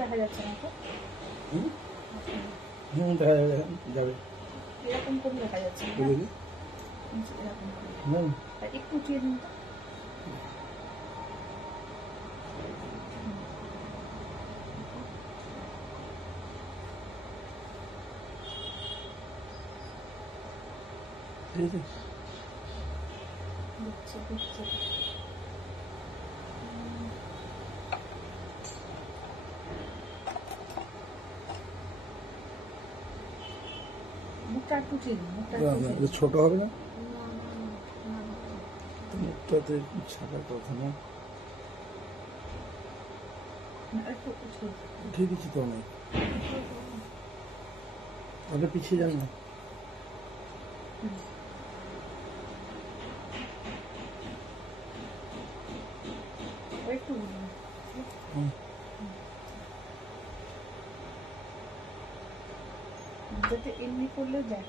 দেখা যাচ্ছে না তো দেখা যাবে এরকম করে দেখা যাচ্ছে একটু উঠিয়ে দিন তো ছোট হবে না মুখটাতে ছাড়ার কথা না উঠিয়ে দিচ্ছি তো অনেক আগে পিছিয়ে যান না যাতে এমনি করলেও দেখ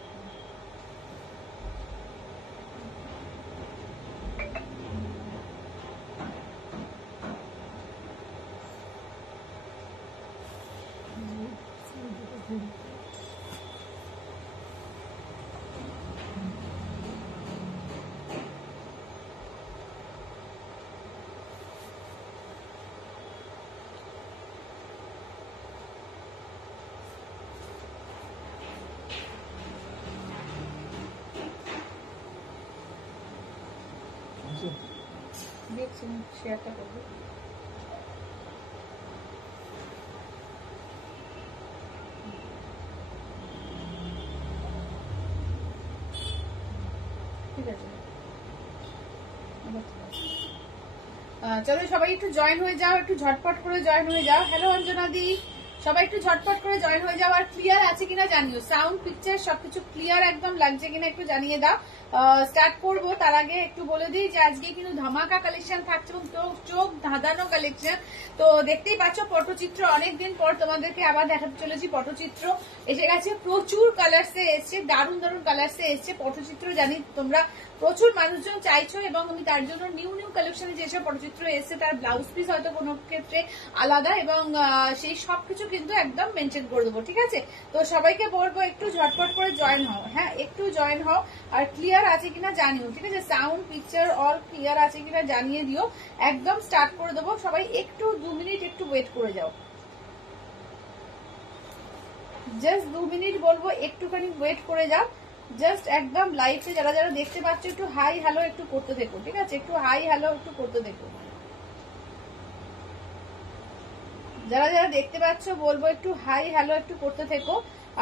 দেখছি শেয়ারটা করবো ঠিক আছে চলো সবাই একটু জয়েন হয়ে যাও একটু ঝটপট করে জয়েন হয়ে যাও হ্যালো অঞ্জনা দি সবাই একটু ঝটপট করে জয়েন হয়ে যাও আর ক্লিয়ার আছে কিনা জানিও সাউন্ড পিকচার সবকিছু ক্লিয়ার একদম লাগছে কিনা একটু জানিয়ে দাও স্টার্ট করবো তার আগে একটু বলে দিই যে আজকে কিন্তু ধামাকা কালেকশন থাকছে এবং চোখ ধাঁধানো কালেকশন তো দেখতেই পাচ্ছ পটচিত্র অনেকদিন পর তোমাদেরকে আবার দেখাতে চলেছি পটচিত্র এসে গেছে প্রচুর কালার্সে এসছে দারুণ দারুণ কালার্সে এসছে পটচিত্র জানি তোমরা প্রচুর মানুষজন চাইছো এবং আমি তার জন্য নিউ নিউ কালেকশনে যেসব পটচিত্র এসছে তার ব্লাউজ পিস হয়তো কোনো ক্ষেত্রে আলাদা এবং সেই সবকিছু কিন্তু একদম মেনশন করে দেবো ঠিক আছে তো সবাইকে বলবো একটু ঝটপট করে জয়েন হও হ্যাঁ একটু জয়েন হও আর ক্লিয়ার আছে কিনা জানিও ঠিক আছে সাউন্ড পিকচার অল ক্লিয়ার আছে কিনা জানিয়ে দিও একদম স্টার্ট করে দেবো সবাই একটু 2 মিনিট একটু ওয়েট করে যাও জাস্ট 2 মিনিট বলবো একটুখানি ওয়েট করে যাও জাস্ট একদম লাইভে যারা যারা দেখতে পাচ্ছ একটু হাই হ্যালো একটু করতে দেখো ঠিক আছে একটু হাই হ্যালো একটু করতে দেখো যারা যারা দেখতে পাচ্ছ বলবো একটু হাই হ্যালো একটু করতে থেকো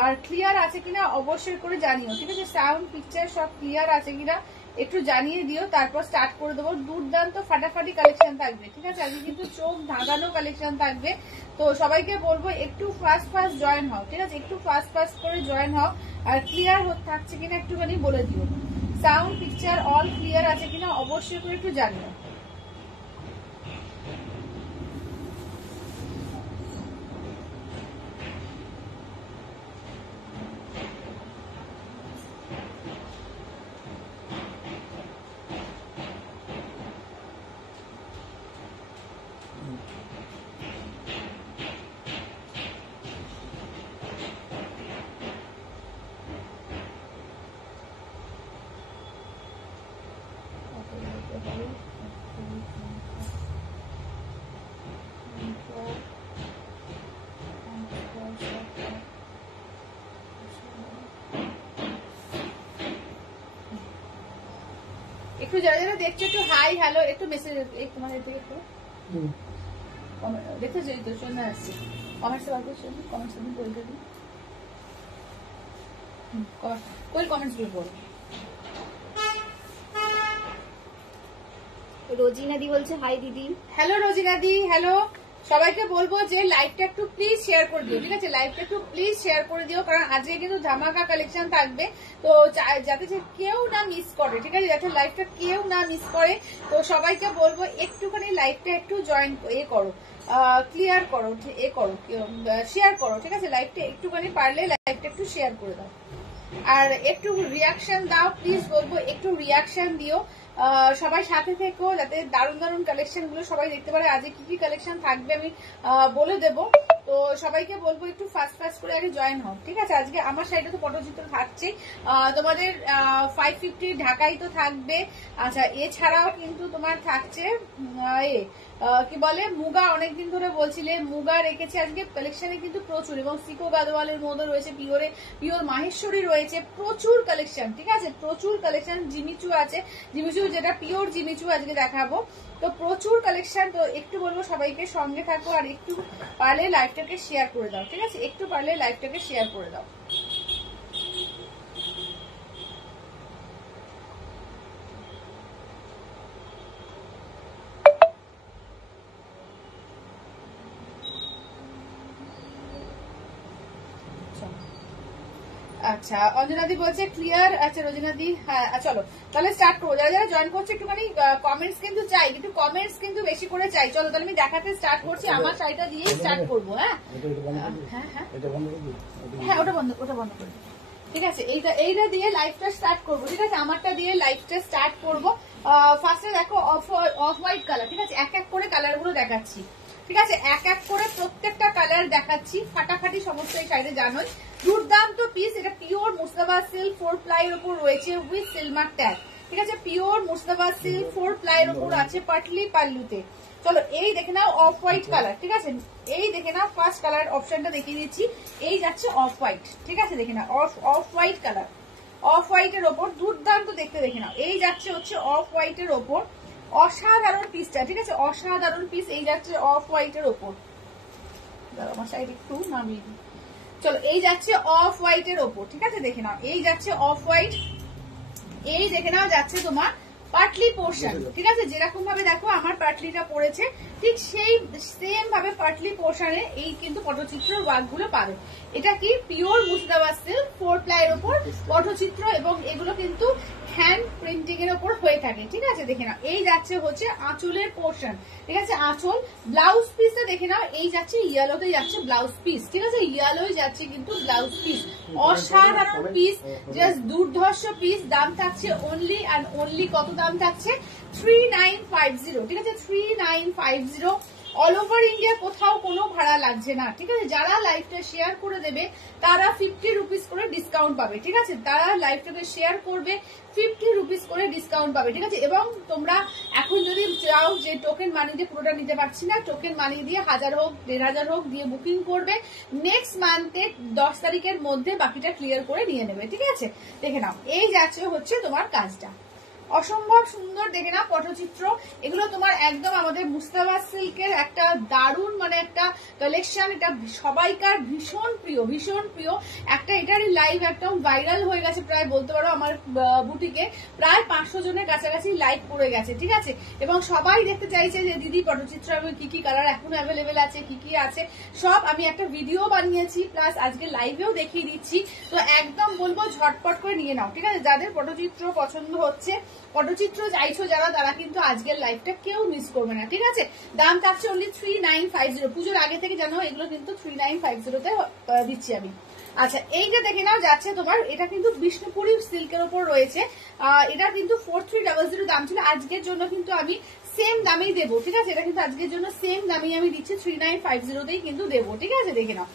আর ক্লিয়ার আছে কিনা অবশ্যই করে জানিও ঠিক আছে সাউন্ড পিকচার সব ক্লিয়ার আছে কিনা একটু জানিয়ে দিও তারপর স্টার্ট করে দেবো দুর্দান্ত ফাটাফাটি কালেকশন থাকবে ঠিক আছে আজকে কিন্তু চোখ ধাঁধানো কালেকশন থাকবে তো সবাইকে বলবো একটু ফাস্ট ফাস্ট জয়েন হও ঠিক আছে একটু ফাস্ট ফাস্ট করে জয়েন হও আর ক্লিয়ার থাকছে কিনা একটুখানি বলে দিও সাউন্ড পিকচার অল ক্লিয়ার আছে কিনা অবশ্যই করে একটু জানিও একটু যারা যারা দেখছো একটু হাই হ্যালো একটু মেসেজ তোমার একটু দেখতেছো তো শোনা আসছে কমেন্টস বাদ দিয়ে শুনি কমেন্টস তুমি বলতে দিন কোন কমেন্টস গুলো বল রোজিনা দি বলছে হাই দিদি হ্যালো রোজিনা দি হ্যালো সবাইকে বলবো যে লাইভটা একটু প্লিজ শেয়ার করে দিও, ঠিক আছে? লাইভটা একটু প্লিজ শেয়ার করে দিও, কারণ আজকে কিন্তু ধামাকা কালেকশন থাকবে, তো যাতে কেউ না মিস করে, ঠিক আছে? যাতে লাইভটা কেউ না মিস করে, তো সবাইকে বলবো একটুখানি লাইভটা একটু জয়েন করো, ক্লিয়ার করো, শেয়ার করো, ঠিক আছে? লাইভটা একটুখানি পারলে লাইভটা একটু শেয়ার করে দাও, আর একটু রিয়াকশন দাও প্লিজ, বলবো একটু রিয়াকশন দিও, সবাই সাথে থেকো, যাতে দারুণ দারুণ কালেকশন গুলো সবাই দেখতে পারে। আজকে কি কি কালেকশন থাকবে আমি বলে দেবো, তো সবাইকে বলবো একটু ফাস্ট করে আগে জয়েন হও, ঠিক আছে? আজকে আমার সাইডে তো পটচিত্র থাকছে, তোমাদের 550 ঢাকাই তো থাকবে। আচ্ছা, এছাড়াও কিন্তু তোমার থাকছে কি বলে মুগা, অনেকদিন ধরে বলছিলে মুগা রেখেছে আজকে কালেকশনে কিন্তু প্রচুর, এবং সিকো গাদওয়ালের মধ্যে রয়েছে, পিওর মাহেশ্বরী রয়েছে, প্রচুর কালেকশন, ঠিক আছে? প্রচুর কালেকশন, জিমিচু আছে, জিমিচু যেটা পিওর জিমিচু আজকে দেখাবো, তো প্রচুর কালেকশন। তো একটু বলবো সবাইকে সঙ্গে থাকো, আর একটু পারলে লাইভটাকে শেয়ার করে দাও, ঠিক আছে? একটু পারলে লাইভটাকে শেয়ার করে দাও। আচ্ছা, অঞ্জনাদি বলছে ক্লিয়ার। আচ্ছা রোজিনাদি, হ্যাঁ চলো তাহলে স্টার্ট করবো। যারা যারা জয়েন করছে একটুখানি কমেন্টস কিন্তু চাই, একটু কমেন্টস কিন্তু বেশি করে চাই। চলো তাহলে আমি দেখাতে স্টার্ট করছি, আমার শাড়িটা দিয়ে স্টার্ট করবো। হ্যাঁ হ্যাঁ, ওটা বন্ধ করে, ঠিক আছে? এইটা দিয়ে লাইভটা স্টার্ট করবো, ঠিক আছে? আমারটা দিয়ে লাইভটা স্টার্ট করবো। ফার্স্টে দেখো অফ হোয়াইট কালার, ঠিক আছে? এক এক করে কালার গুলো দেখাচ্ছি, ঠিক আছে? এক এক করে প্রত্যেকটা কালার দেখাচ্ছি, ফাটাফাটি সমস্ত এই শাড়িতে জানোই দুর্দান্ত পিস। এটা পিওর মুর্শিদাবাদ সিল্ক 4 প্লাইয়ের উপর রয়েছে উইথ সিলমার ট্যাগ, ঠিক আছে? পিওর মুর্শিদাবাদ সিল্ক 4 প্লাইয়ের উপর আছে পাটলি পাল্লুতে। চলো এই দেখে নাও অফ হোয়াইট কালার, ঠিক আছে? এই দেখে নাও ফার্স্ট কালার অপশনটা দেখিয়ে দিচ্ছি, এই যাচ্ছে অফ হোয়াইট, ঠিক আছে? দেখে নাও অফ হোয়াইট কালার, অফ হোয়াইটের ওপর দুর্দান্ত দেখতে, দেখে নাও এই যাচ্ছে হচ্ছে অফ হোয়াইটের ওপর, অসাধারণ পিসটা, ঠিক আছে? অসাধারণ পিস, এই যাচ্ছে অফ হোয়াইটের ওপর। আমার সাইড একটু নামিয়ে দিই। চলো এই যাচ্ছে অফ হোয়াইটের ওপর, ঠিক আছে? দেখে নাও এই যাচ্ছে অফ হোয়াইট, এই দেখে নাও যাচ্ছে তোমার পাটলি পোর্শন, ঠিক আছে? যেরকম ভাবে দেখো আমার পাটলিটা পড়েছে, ঠিক সেই সেম ভাবে পাটলি পোর্শনে এই কিন্তু পটচিত্রের ওয়ার্ক গুলো পাবে। এটা কি পিওর মুর্শিদাবাদ সিল্ক 4 প্লাইয়ের উপর পটচিত্র, এবং এগুলো কিন্তু হ্যান্ড প্রিন্টিং এর উপর হয়ে থাকে, ঠিক আছে? দেখে নাও এই যাচ্ছে হচ্ছে আঁচলের পোর্শন, ঠিক আছে? আঁচল, ব্লাউজ পিসটা দেখে নাও এই যাচ্ছে ইয়েলোতে যাচ্ছে ব্লাউজ পিস, ঠিক আছে? ইয়েলোই যাচ্ছে কিন্তু ব্লাউজ পিস, অসাধারণ পিস, জাস্ট দুর্ধর্ষ পিস। দাম থাকছে অনলি অ্যান্ড অনলি, কত দাম থাকছে? 3950, ঠিক আছে? 3950, অল ওভার ইন্ডিয়া, কোথাও কোনো ভাড়া লাগছে না, ঠিক আছে? যারা লাইভটা শেয়ার করে দেবে তারা 50 রুপিস করে ডিসকাউন্ট পাবে, ঠিক আছে? তারা লাইভটাকে শেয়ার করবে 50 রুপিস করে ডিসকাউন্ট পাবে, ঠিক আছে? এবং তোমরা এখন যদি চাও যে টোকেন মানি দিয়ে পুরোটা নিতে পারছি না, টোকেন মানি দিয়ে 1000 হোক 1500 হোক দিয়ে বুকিং করবে, নেক্সট মান্থে 10 তারিখের মধ্যে বাকিটা ক্লিয়ার করে নিয়ে নেবে, ঠিক আছে? দেখে নাও এই যাচ্ছে হচ্ছে তোমার কাজটা, অসম্ভব সুন্দর। দেখে না পটচিত্র, এগুলো তোমার একদম আমাদের মুর্শিদাবাদ সিল্কের একটা দারুণ মানে একটা কালেকশন, এটা সবাইকার ভীষণ প্রিয় একটা। এটারই লাইভ একদম ভাইরাল হয়ে গেছে, প্রায় বলতে পারো আমার বুটিকে প্রায় 500 জনের কাছাকাছি লাইভ পড়ে গেছে, ঠিক আছে? এবং সবাই দেখতে চাইছে যে দিদি পটচিত্র কি কি কালার এখন অ্যাভেলেবেল আছে, কি কি আছে সব আমি একটা ভিডিও বানিয়েছি, প্লাস আজকে লাইভেও দেখিয়ে দিচ্ছি। তো একদম বলবো ঝটপট করে নিয়ে নাও, ঠিক আছে? যাদের পটচিত্র পছন্দ হচ্ছে, পটচিত্র চাইছো যারা, তারা কিন্তু আজকের লাইভটা কেউ মিস করবে না, ঠিক আছে? দাম থাকছে অনলি 3950, পুজোর আগে থেকে জানো এগুলো কিন্তু 3950-তে দিচ্ছি আমি। আচ্ছা এইটা দেখে নাও যাচ্ছে তোমার, এটা কিন্তু বিষ্ণুপুরি সিল্কের উপর রয়েছে, এটা কিন্তু 4300 দাম ছিল, আজকের জন্য কিন্তু আমি সেম দামেই দেবো, ঠিক আছে? এটা কিন্তু আজকের জন্য সেম দামেই আমি দিচ্ছি, 3950-তেই কিন্তু দেবো, ঠিক আছে? দেখে নাও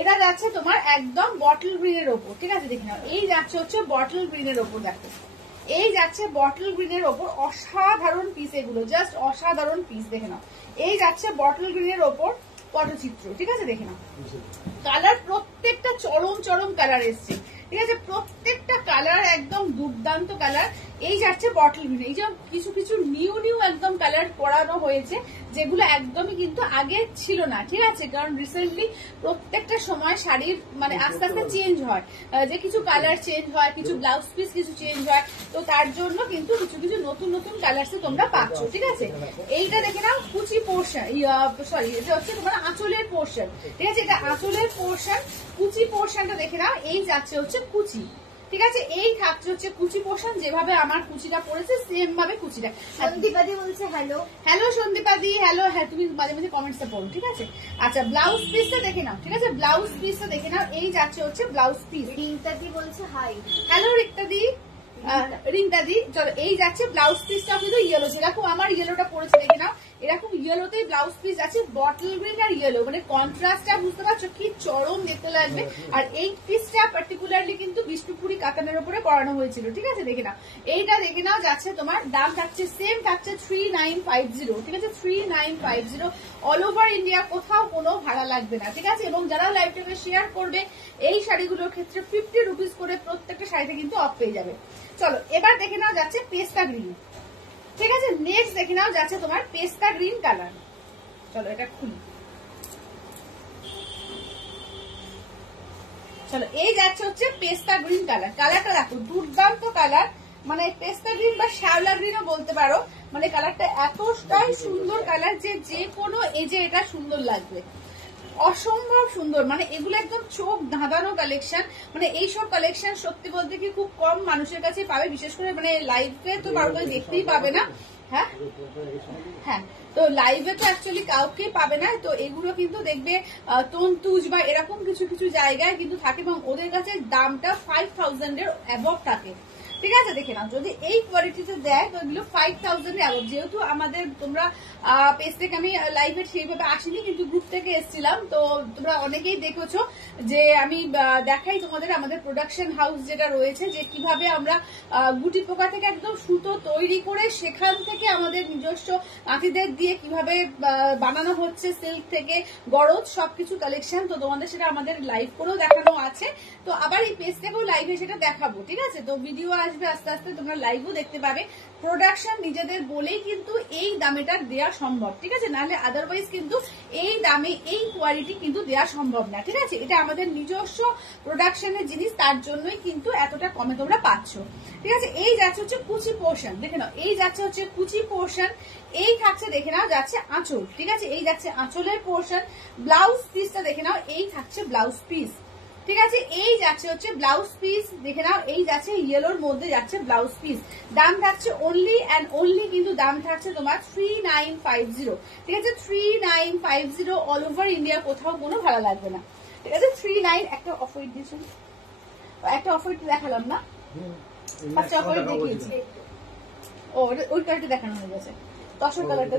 এটা যাচ্ছে তোমার একদম বটল গ্রিনের ওপর, ঠিক আছে? দেখে নাও এই যাচ্ছে হচ্ছে বটল গ্রিনের ওপর, দেখো এই যাচ্ছে বটল গ্রিনের ওপর, অসাধারণ পিস, এগুলো জাস্ট অসাধারণ পিস। দেখে নাও এই যাচ্ছে বটল গ্রিনের ওপর পটচিত্র, ঠিক আছে? দেখে নাও কালার প্রত্যেকটা চরম কালার এসছে, ঠিক আছে, প্রত্যেকটা কালার একদম দুর্দান্ত কালার। এই যাচ্ছে বটল গ্রিন, এই যে কিছু কিছু নিউ একদম কালার করানো হয়েছে যেগুলো একদমই কিন্তু আগে ছিল না, ঠিক আছে, কারণ রিসেন্টলি প্রত্যেকটা সময় শাড়ির মানে আস্তে আস্তে চেঞ্জ হয়, যে কিছু কালার চেঞ্জ হয়, কিছু ব্লাউজ পিস কিছু চেঞ্জ হয়, তো তার জন্য কিন্তু কিছু কিছু নতুন কালার্স তোমরা পাচ্ছ, ঠিক আছে। এইটা দেখে নাও কুচি পোর্শন, সরি এটা হচ্ছে তোমার আঁচলের পোর্শন, ঠিক আছে, এটা আঁচলের পোর্শন। কুচি পোর্শনটা দেখে নাও, এই যাচ্ছে হচ্ছে কুচি, ঠিক আছে, এই থাকছে হচ্ছে কুচি পোর্শন, যেভাবে আমার কুচিটা পড়েছে সেম ভাবে কুচিটা। সন্দীপাদি বলছে হ্যালো। Hello সন্দীপাদি, hello. হ্যাঁ, তুমি মাঝে মাঝে কমেন্টসটা পড়ো, ঠিক আছে। আচ্ছা, ব্লাউজ পিসটা দেখে নাও, ঠিক আছে, ব্লাউজ পিসটা দেখে নাও, এই যাচ্ছে হচ্ছে ব্লাউজ পিস। রিঙ্কাদি বলছে হাই। হ্যালো রিক্তাদি, রিঙ্কাদি, চলো এই যাচ্ছে ব্লাউজ পিসটা কিন্তু ইয়েলো, যেরকম আমার ইয়েলোটা পড়েছে দেখে নাও, এরকম ইয়েলোতেই ব্লাউজ পিস আছে, বটল গ্রিন আর ইয়েলো, মানে কন্ট্রাস্টটা বুঝতে পারছো কি চরম দেখতে লাগবে। আর এই পিসটা পার্টিকুলারলি কিন্তু বিষ্ণুপুরি কাতানের উপরে করানো হয়েছিল, ঠিক আছে, দেখে নাও। এইটা দেখে নাও যাচ্ছে তোমার দাম থাকছে সেম থাকছে 3950, ঠিক আছে, 3950 অল ওভার ইন্ডিয়া, কোথাও কোনো ভাড়া লাগবে না, ঠিক আছে। এবং যারা লাইভটাকে শেয়ার করবে এই শাড়িগুলোর ক্ষেত্রে 50 রুপিস করে প্রত্যেকটা শাড়িতে কিন্তু অফ পেয়ে যাবে। চলো এবার দেখে নাও যাচ্ছে পেস্তা গ্রিন, ঠিক আছে, নেক্সট দেখে নাও যাচ্ছে তোমার পেস্তা গ্রিন কালার। চলো এটা খুলি, চলো এই যাচ্ছে হচ্ছে পেস্তা গ্রিন কালার। কালারটা দেখো দুর্দান্ত কালার, মানে পেস্তা গ্রিন বা শ্যাওলা গ্রিনও বলতে পারো, মানে কালারটা এতটাই সুন্দর কালার যে কোনো এজে এটা সুন্দর লাগবে, অসম্ভব সুন্দর, মানে এগুলো একদম চোখ ধাঁধানো কালেকশন। মানে এইসব কালেকশন সত্যি বলতে কি খুব কম মানুষের কাছে পাবে, বিশেষ করে মানে লাইভে তো কাউকে দেখতেই পাবে না। হ্যাঁ হ্যাঁ, তো লাইভে তো অ্যাকচুয়ালি কাউকে পাবে না, তো এগুলো কিন্তু দেখবে তন্তুজ বা এরকম কিছু কিছু জায়গায় কিন্তু থাকে, এবং ওদের কাছে দামটা 5000 এর অ্যাবভ থাকে, ঠিক আছে। দেখে নাও যদি এই কোয়ালিটিতে দেয় তো এগুলো 5000 এর অ্যাবভ। যেহেতু আমাদের তোমরা পেজ থেকে আমি লাইভে সেইভাবে আসিনি, কিন্তু গ্রুপ থেকে এসেছিলাম, তো তোমরা অনেকেই দেখেছো যে আমি দেখাই তোমাদের আমাদের প্রোডাকশন হাউস যেটা রয়েছে, যে কিভাবে আমরা গুটি পোকা থেকে একদম সুতো তৈরি করে সেখান থেকে আমাদের নিজস্ব নাতিদের দিয়ে কিভাবে বানানো হচ্ছে, সিল্ক থেকে গরজ সবকিছু কালেকশন, তো তোমাদের সেটা আমাদের লাইভ করেও দেখানো আছে, তো আবার এই পেজ থেকেও লাইভে সেটা দেখাবো, ঠিক আছে। তো ভিডিও আসবে আস্তে আস্তে, তোমরা লাইভও দেখতে পাবে। প্রোডাকশন নিজেদের বলেই কিন্তু এই দামেটা দেওয়া সম্ভব, ঠিক আছে, নাহলে আদারওয়াইজ কিন্তু এই দামে এই কোয়ালিটি কিন্তু দেওয়া সম্ভব না, ঠিক আছে। এটা আমাদের নিজস্ব প্রোডাকশনের জিনিস, তার জন্যই কিন্তু এতটা কমে তোমরা পাচ্ছ, ঠিক আছে। এই যাচ্ছে হচ্ছে কুচি পোর্শন, দেখে নাও, এই যাচ্ছে হচ্ছে কুচি পোর্শন। এই থাকছে দেখে নাও যাচ্ছে আঁচল, ঠিক আছে, এই যাচ্ছে আঁচলের পোর্শন। ব্লাউজ পিসটা দেখে নাও, এই থাকছে ব্লাউজ পিস, ঠিক আছে, এই যাচ্ছে হচ্ছে ব্লাউজ পিস, দেখে নাও, এই যাচ্ছে ইয়েলোর মধ্যে যাচ্ছে ব্লাউজ পিস। দাম থাকছে অনলি অ্যান্ড অনলি কিন্তু দাম থাকছে তোমার 3950, ঠিক আছে, 3950 অল ওভার ইন্ডিয়া, কোথাও কোনো ভাড়া লাগবে না, ঠিক আছে। 39 একটা অফার দিয়েছেন, একটা অফার দেখালাম না, আচ্ছা অফার দেখিয়েছি, ও ওই কালারটা দেখানো হয়ে গেছে, তসর কালারটা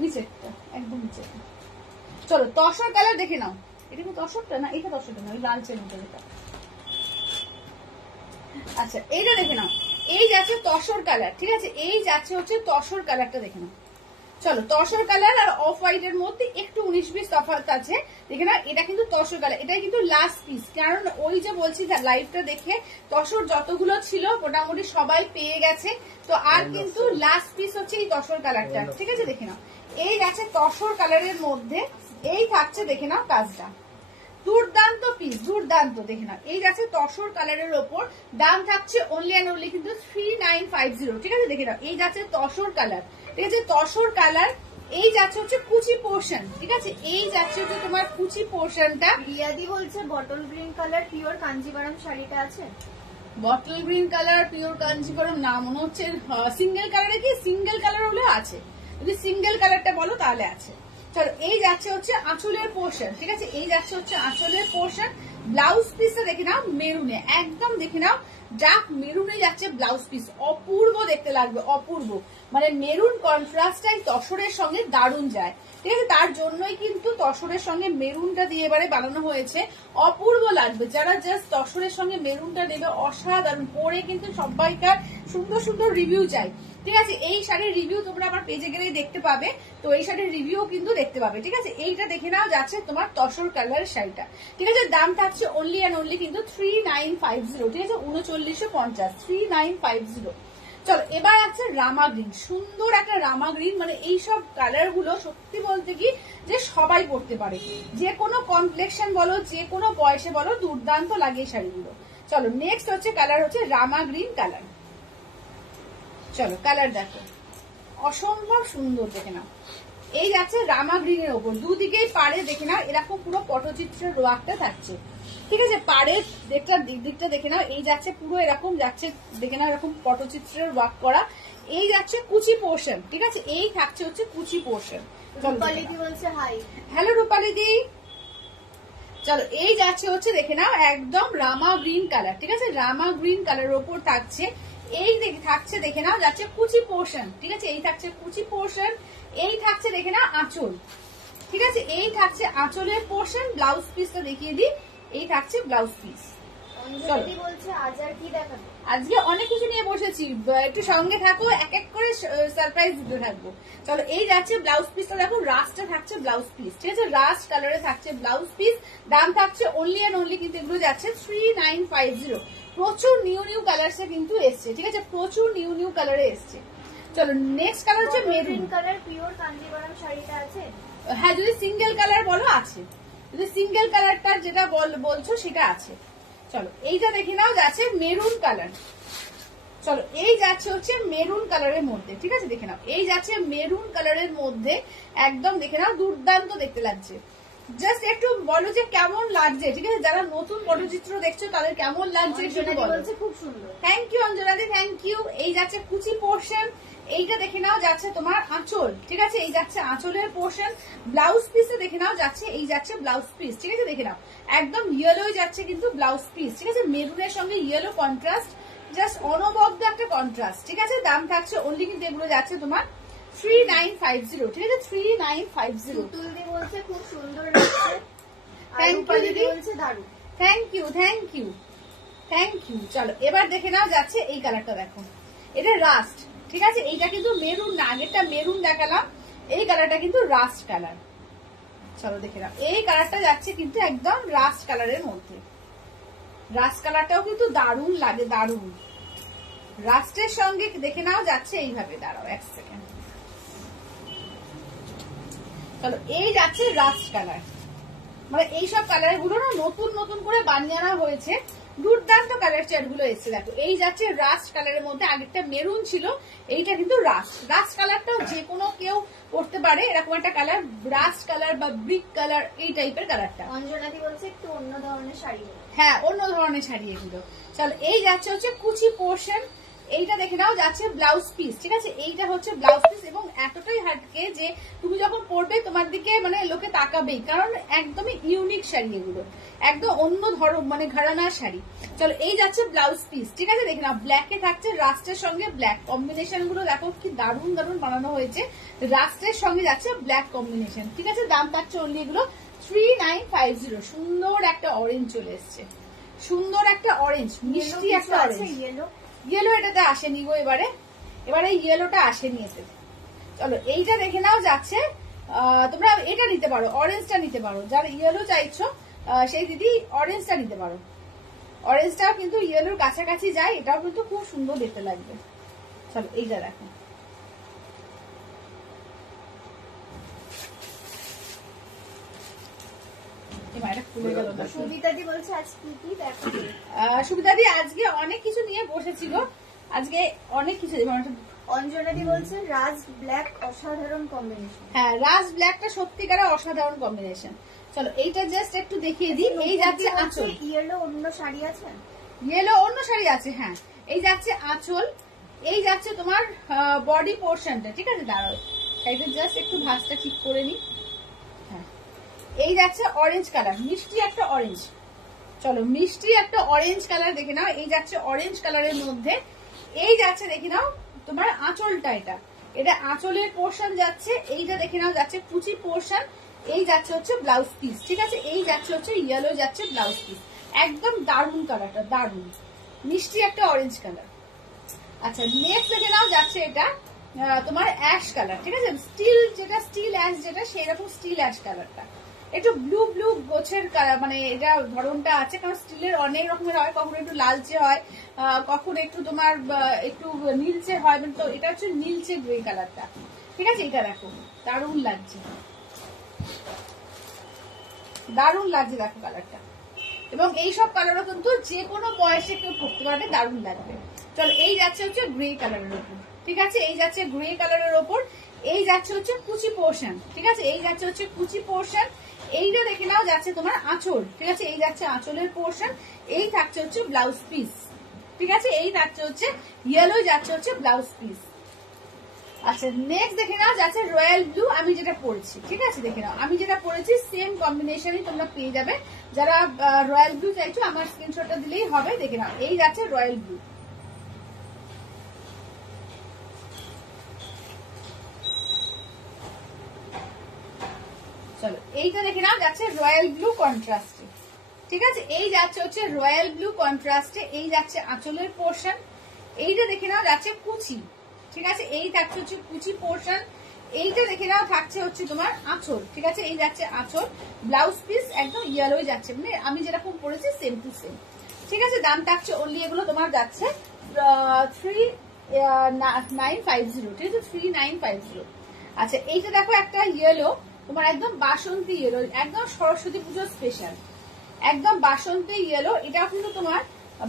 নিচে একদম নিচে। চলো তসর কালার দেখে নাও, এটা কি তসরটা না, এটা তসরটা না, ওই লালচের মতো যেটা। আচ্ছা এইটা দেখে নাও, এই যাচ্ছে তসর কালার, ঠিক আছে, এই যাচ্ছে হচ্ছে তসর কালারটা দেখে নাও। চলো তসর কালার আর অফ হোয়াইট এর মধ্যে একটু 19-20 তফাৎ আছে, দেখে নাও, এটা কিন্তু তসর কালার, এটাই কিন্তু লাস্ট পিস, কারণ ওই যে বলছি লাইভটা দেখে তসর যতগুলো ছিল মোটামুটি সবাই পেয়ে গেছে, তো আর কিন্তু লাস্ট পিস হচ্ছে এই তসর কালারটা, ঠিক আছে। দেখে নাও, এই যাচ্ছে তসর কালারের মধ্যে, এই থাকছে দেখে নাও কাজটা, দুর্দান্ত পিস, দুর্দান্ত, দেখে নাও, এই যাচ্ছে তসর কালারের ওপর, দাম থাকছে অনলি অ্যান্ড অনলি কিন্তু 3950, ঠিক আছে। দেখে নাও, এই যাচ্ছে তসর কালার, ঠিক আছে, তসর কালার। এই যাচ্ছে হচ্ছে কুচি পোর্শন, ঠিক আছে, এই যাচ্ছে হচ্ছে তোমার কুচি পোর্শনটা। রিয়াদি বলছে bottle green colour pure Kanjivaram শাড়িটা আছে। Bottle green colour pure Kanjivaram না, মনে হচ্ছে সিঙ্গেল কালারে, কি সিঙ্গেল কালার হলে আছে, যদি সিঙ্গেল কালারটা বলো তাহলে আছে। চলো এই যাচ্ছে হচ্ছে আঁচলের পোর্শন, ঠিক আছে, এই যাচ্ছে হচ্ছে আঁচলের পোর্শন। ব্লাউজ পিসটা দেখে নাও মেরুনে, একদম দেখে নাও ডার্ক মেরুনে যাচ্ছে ব্লাউজ পিস, অপূর্ব দেখতে লাগবে, অপূর্ব, মানে মেরুন কন্ট্রাস্টটাই তসরের সঙ্গে দারুণ যায়, ঠিক আছে, তার জন্যই কিন্তু তসরের সঙ্গে মেরুনটা দিয়ে এবারে বানানো হয়েছে, অপূর্ব লাগবে। যারা জাস্ট তসরের সঙ্গে মেরুনটা নেবে অসাধারণ, পরে কিন্তু সবাইকার সুন্দর সুন্দর রিভিউ চাই, ঠিক আছে? এই শাড়ির রিভিউ তোমরা আমার পেজে গেলেই দেখতে পাবে, তো এই শাড়ির রিভিউ কিন্তু দেখতে পাবে, ঠিক আছে? এইটা দেখে নাও যাচ্ছে তোমার তসর কালারের শাড়িটা, ঠিক আছে? দাম থাকছে অনলি অ্যান্ড অনলি কিন্তু 3950, ঠিক আছে? 3950, 3950। চলো এবার আছে রামা গ্রিন, সুন্দর একটা রামা গ্রিন, মানে এইসব কালার গুলো সত্যি বলতে কি যে সবাই পরতে পারে, যে কোনো কমপ্লেক্সন বলো, যে কোনো বয়সে বলো, দুর্দান্ত লাগে এই শাড়িগুলো। চলো নেক্সট হচ্ছে কালার হচ্ছে রামা গ্রিন কালার। চলো কালার দেখো, অসম্ভব সুন্দর, দেখে নাও। এই যাচ্ছে রামা গ্রিনের ওপর, দুদিকেই পাড়ে দেখে নাও এরকম পুরো পটচিত্রের ওয়ার্কটা থাকছে, ঠিক আছে? পাড়ের দিকটা দেখে নাও, এই যাচ্ছে পুরো এরকম যাচ্ছে, দেখে নাও এরকম পটচিত্রের ওয়ার্ক করা। এই যাচ্ছে কুচি পোর্শন, ঠিক আছে? এই থাকছে হচ্ছে কুচি পোর্শন। হ্যালো রূপালী দি, চলো এই যাচ্ছে হচ্ছে দেখে নাও একদম রামা গ্রিন কালার, ঠিক আছে? রামা গ্রিন কালারের ওপর থাকছে, এই থাকছে দেখে নাও যাচ্ছে কুচি পোর্শন, ঠিক আছে? এই থাকছে কুচি পোর্শন, এই থাকছে দেখে নাও আঁচল, ঠিক আছে? এই থাকছে আঁচলের পোর্শন। ব্লাউজ পিসটা দেখিয়ে দিই, এই থাকছে ব্লাউজ পিস। আজকে অনেক কিছু নিয়ে বসেছি, একটু সঙ্গে থাকো, এক এক করে সারপ্রাইজ দিতে থাকবো। চলো এই যাচ্ছে ব্লাউজ পিসটা দেখো, রাস্টটা থাকছে ব্লাউজ পিস, ঠিক আছে? রাস্ট কালারে থাকছে ব্লাউজ পিস। দাম থাকছে অনলি অ্যান্ড অনলি কিন্তু এগুলো যাচ্ছে 3950। প্রচুর নিউ নিউ কালারসে কিন্তু এসছে, ঠিক আছে? প্রচুর নিউ নিউ কালারে এসছে। চলো নেক্সট কালার হচ্ছে মেরুন কালার, পিওর কাঞ্জিভারাম শাড়িটা আছে? হ্যাঁ, যদি সিঙ্গেল কালার বলো আছে, যদি সিঙ্গেল কালারটার যেটা বলছো সেটা আছে। চলো এইটা দেখে নাও যাচ্ছে মেরুন কালার। চলো এই যাচ্ছে হচ্ছে মেরুন কালারের মধ্যে, ঠিক আছে? দেখে নাও এই যাচ্ছে মেরুন কালারের মধ্যে, একদম দেখে নাও দুর্দান্ত দেখতে লাগছে। জাস্ট একটু বলো যে কেমন লাগছে, ঠিক আছে? যারা নতুন পটচিত্র দেখছো তাদের কেমন লাগছে সেটা বলো। খুব সুন্দর, থ্যাংক ইউ অঞ্জনাদি, থ্যাংক ইউ। এই যাচ্ছে কুচি পোর্শন, এইটা দেখে নাও যাচ্ছে তোমার আঁচল, ঠিক আছে? এই যাচ্ছে আঁচলের পোর্শন। ব্লাউজ পিসে দেখে নাও যাচ্ছে, এই যাচ্ছে ব্লাউজ পিস, ঠিক আছে? দেখে নাও একদম ইয়েলো যাচ্ছে কিন্তু ব্লাউজ পিস, ঠিক আছে? মেরুনের সঙ্গে ইয়েলো কন্ট্রাস্ট, জাস্ট অনবদ্য একটা কন্ট্রাস্ট, ঠিক আছে? দাম থাকছে অনলি কিন্তু এগুলো যাচ্ছে তোমার 3950, ঠিক আছে? 3950। তুলদি বলছে খুব সুন্দর লাগছে, থ্যাংক ইউ দিদি, বলছে দারুণ। Thank you thank you thank you. চলো এবার দেখে নাও যাচ্ছে এই কালারটা দেখো, এটা রাস্ট, ঠিক আছে? এইটা কিন্তু মেরুন না, আগেরটা মেরুন দেখালাম, এই কালারটা কিন্তু রাস্ট কালার। চলো দেখে নাও এই কালারটা যাচ্ছে কিন্তু একদম রাস্ট কালারের মধ্যে। রাস্ট কালারটাও কিন্তু দারুণ লাগে, দারুণ। রাস্টের সঙ্গে দেখে নাও যাচ্ছে এইভাবে, দাঁড়াও এক সেকেন্ড। চলো এই যাচ্ছে রাস্ট কালার, মানে এইসব কালার গুলো না নতুন নতুন করে বানিয়ে আনা হয়েছে, দুর্দান্ত কালার চার্ট গুলো এসছে। দেখো এই যাচ্ছে রাস্ট কালারের মধ্যে, আগেরটা মেরুন ছিল, এইটা কিন্তু রাস্ট। রাস্ট কালারটাও যে কোনো কেউ পড়তে পারে, এরকম একটা কালার, রাস্ট কালার বা ব্রিক কালার, এই টাইপের কালারটা। অঞ্জনাদি বলছে একটু অন্য ধরনের শাড়ি, হ্যাঁ অন্য ধরনের শাড়ি এগুলো। চলো এই যাচ্ছে হচ্ছে কুচি পোর্শন, এইটা দেখে নাও যাচ্ছে ব্লাউজ পিস, ঠিক আছে? এইটা হচ্ছে ব্লাউজ পিস, এবং এতটাই হাটকে যে তুমি যখন পরবে তোমার দিকে মানে লোকে তাকাবেই, কারণ একদমই ইউনিক শাড়ি এগুলো, একদম অন্য ধরন, মানে ঘরানার শাড়ি। চলো এই যাচ্ছে ব্লাউজ পিস, ঠিক আছে? দেখে নাও ব্ল্যাকে থাকছে, রাস্টের সঙ্গে ব্ল্যাক কম্বিনেশন গুলো দেখো কি দারুণ দারুণ বানানো হয়েছে। রাস্টের সঙ্গে যাচ্ছে ব্ল্যাক কম্বিনেশন, ঠিক আছে? দাম থাকছে অনলি এগুলো 3950। সুন্দর একটা অরেঞ্জ চলে এসছে, সুন্দর একটা অরেঞ্জ, মিষ্টি একটা অরেঞ্জ। ইয়েলো এটাতে আসেনি গো এবারে, এবারে ইয়েলোটা আসেনি এতে। চলো এইটা দেখে নাও যাচ্ছে, তোমরা এটা নিতে পারো, অরেঞ্জটা নিতে পারো, যারা ইয়েলো চাইছো সেই দিদি অরেঞ্জটা নিতে পারো। অরেঞ্জটাও কিন্তু ইয়েলোর কাছাকাছি যায়, এটাও কিন্তু খুব সুন্দর দেখতে লাগবে। চলো এইটা দেখো, সুবিধাদি বলছে আজ কি কি দেখো। সুবিধাদি আজকে অনেক কিছু নিয়ে বসেছিল, আজকে অনেক কিছু। অঞ্জনাদি বলছে রাজ ব্ল্যাক অসাধারণ কম্বিনেশন। হ্যাঁ রাজ ব্ল্যাকটা সত্যিকারের অসাধারণ কম্বিনেশন। চলো এইটা জাস্ট একটু দেখিয়ে দিই। এই যাচ্ছে আঁচল, ইয়েলো অন্য শাড়ি আছে, ইয়েলো অন্য শাড়ি আছে, হ্যাঁ। এই যাচ্ছে আঁচল, এই যাচ্ছে তোমার বডি পোর্শনটা, ঠিক আছে? দাঁড়াও শাড়িটা জাস্ট একটু ভাঁজটা ঠিক করে নি। হ্যাঁ এই যাচ্ছে অরেঞ্জ কালার, মিষ্টি একটা অরেঞ্জ। চলো মিষ্টি একটা অরেঞ্জ কালার দেখে নাও, এই যাচ্ছে অরেঞ্জ কালারের মধ্যে। এই যাচ্ছে দেখে নাও তোমার আঁচলটা, এটা আঁচলের পোর্শন যাচ্ছে। এইটা দেখে নাও যাচ্ছে কুচি পোর্শন। এই যাচ্ছে হচ্ছে ব্লাউজ পিস, ঠিক আছে? এই যাচ্ছে হচ্ছে ইয়েলো যাচ্ছে ব্লাউজ পিস। একদম দারুণ কালারটা, দারুণ মিষ্টি একটা অরেঞ্জ কালার। আচ্ছা নেক্সট দেখে নাও যাচ্ছে এটা তোমার অ্যাশ কালার, ঠিক আছে, স্টিল যেটা স্টিল অ্যাশ যেটা সেই রকম স্টিল অ্যাশ কালারটা, একটু ব্লু ব্লু গোছের কালার, মানে এটা ধরনটা আছে, কারণ স্টিলের অনেক রকমের হয়, কখনো একটু লালচে হয়, কখনো একটু তোমার একটু নীলচে হয়, তো এটা হচ্ছে নীলচে গ্রে কালারটা, ঠিক আছে। এটা দেখো দারুণ লাগছে, দারুণ লাগছে দেখো কালারটা, এবং এইসব কালারও কিন্তু যে কোনো বয়সে কেউ পড়তে পারবে, দারুণ লাগবে। চলো এই যাচ্ছে হচ্ছে গ্রে কালারের ওপর, ঠিক আছে, এই যাচ্ছে গ্রে কালারের ওপর, এই যাচ্ছে হচ্ছে কুচি পোর্শন, ঠিক আছে, এই যাচ্ছে হচ্ছে কুচি পোর্শন, এইটা দেখে নাও যাচ্ছে তোমার আঁচল, ঠিক আছে, এই যাচ্ছে আঁচলের পোর্শন, এই থাকছে হচ্ছে ব্লাউজ পিস, ঠিক আছে, এই থাকছে হচ্ছে ইয়েলো যাচ্ছে হচ্ছে ব্লাউজ পিস। আচ্ছা নেক্সট দেখে নাও যাচ্ছে রয়্যাল ব্লু, আমি যেটা পরেছি, ঠিক আছে, দেখে নাও আমি যেটা পরেছি সেম কম্বিনেশনই তোমরা পেয়ে যাবে, যারা রয়্যাল ব্লু চাইছো আমার স্ক্রিনশটটা দিলেই হবে। দেখে নাও এই যাচ্ছে রয়্যাল ব্লু, চলো এইটা দেখে নাও যাচ্ছে রয়্যাল ব্লু কন্ট্রাস্টে, ঠিক আছে, এই যাচ্ছে হচ্ছে রয়্যাল ব্লু কন্ট্রাস্টে, এই যাচ্ছে আঁচলের পোর্শন, এইটা দেখে নাও যাচ্ছে কুচি, ঠিক আছে, এই থাকছে হচ্ছে কুচি পোর্শন, এইটা দেখে নাও থাকছে হচ্ছে তোমার আঁচল, ঠিক আছে, এই যাচ্ছে আঁচল, ব্লাউজ পিস একদম ইয়েলোই যাচ্ছে, মানে আমি যেরকম পরেছি সেম টু সেম, ঠিক আছে। দাম থাকছে অনলি এগুলো তোমার যাচ্ছে 3950, ঠিক আছে, 3950। আচ্ছা এইটা দেখো একটা ইয়েলো, তোমার একদম বাসন্তী ইয়েলো, একদম সরস্বতী পুজোর স্পেশাল, একদম বাসন্তী ইয়েলো, এটাও কিন্তু তোমার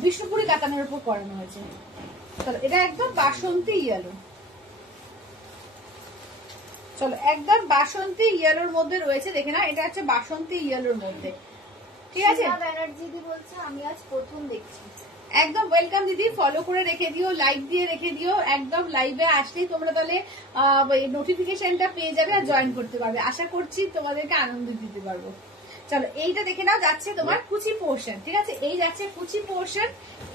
বিষ্ণুপুরি কাতানের উপর করানো হয়েছে, এটা একদম বাসন্তী ইয়েলো, চলো একদম বাসন্তী ইয়েলোর মধ্যে রয়েছে, দেখে না এটা হচ্ছে বাসন্তী ইয়েলোর মধ্যে, ঠিক আছে। ব্যানার্জি দি বলছে আমি আজ প্রথম দেখছি, একদম ওয়েলকাম দিদি, ফলো করে রেখে দিও, লাইক দিয়ে রেখে দিও, একদম লাইভে আসলেই তোমরা তাহলে নোটিফিকেশনটা পেয়ে যাবে আর জয়েন করতে পারবে, আশা করছি তোমাদেরকে আনন্দ দিতে পারবো। চলো এইটা দেখে নাও যাচ্ছে তোমার কুচি পোর্শন, ঠিক আছে, এই যাচ্ছে কুচি পোর্শন,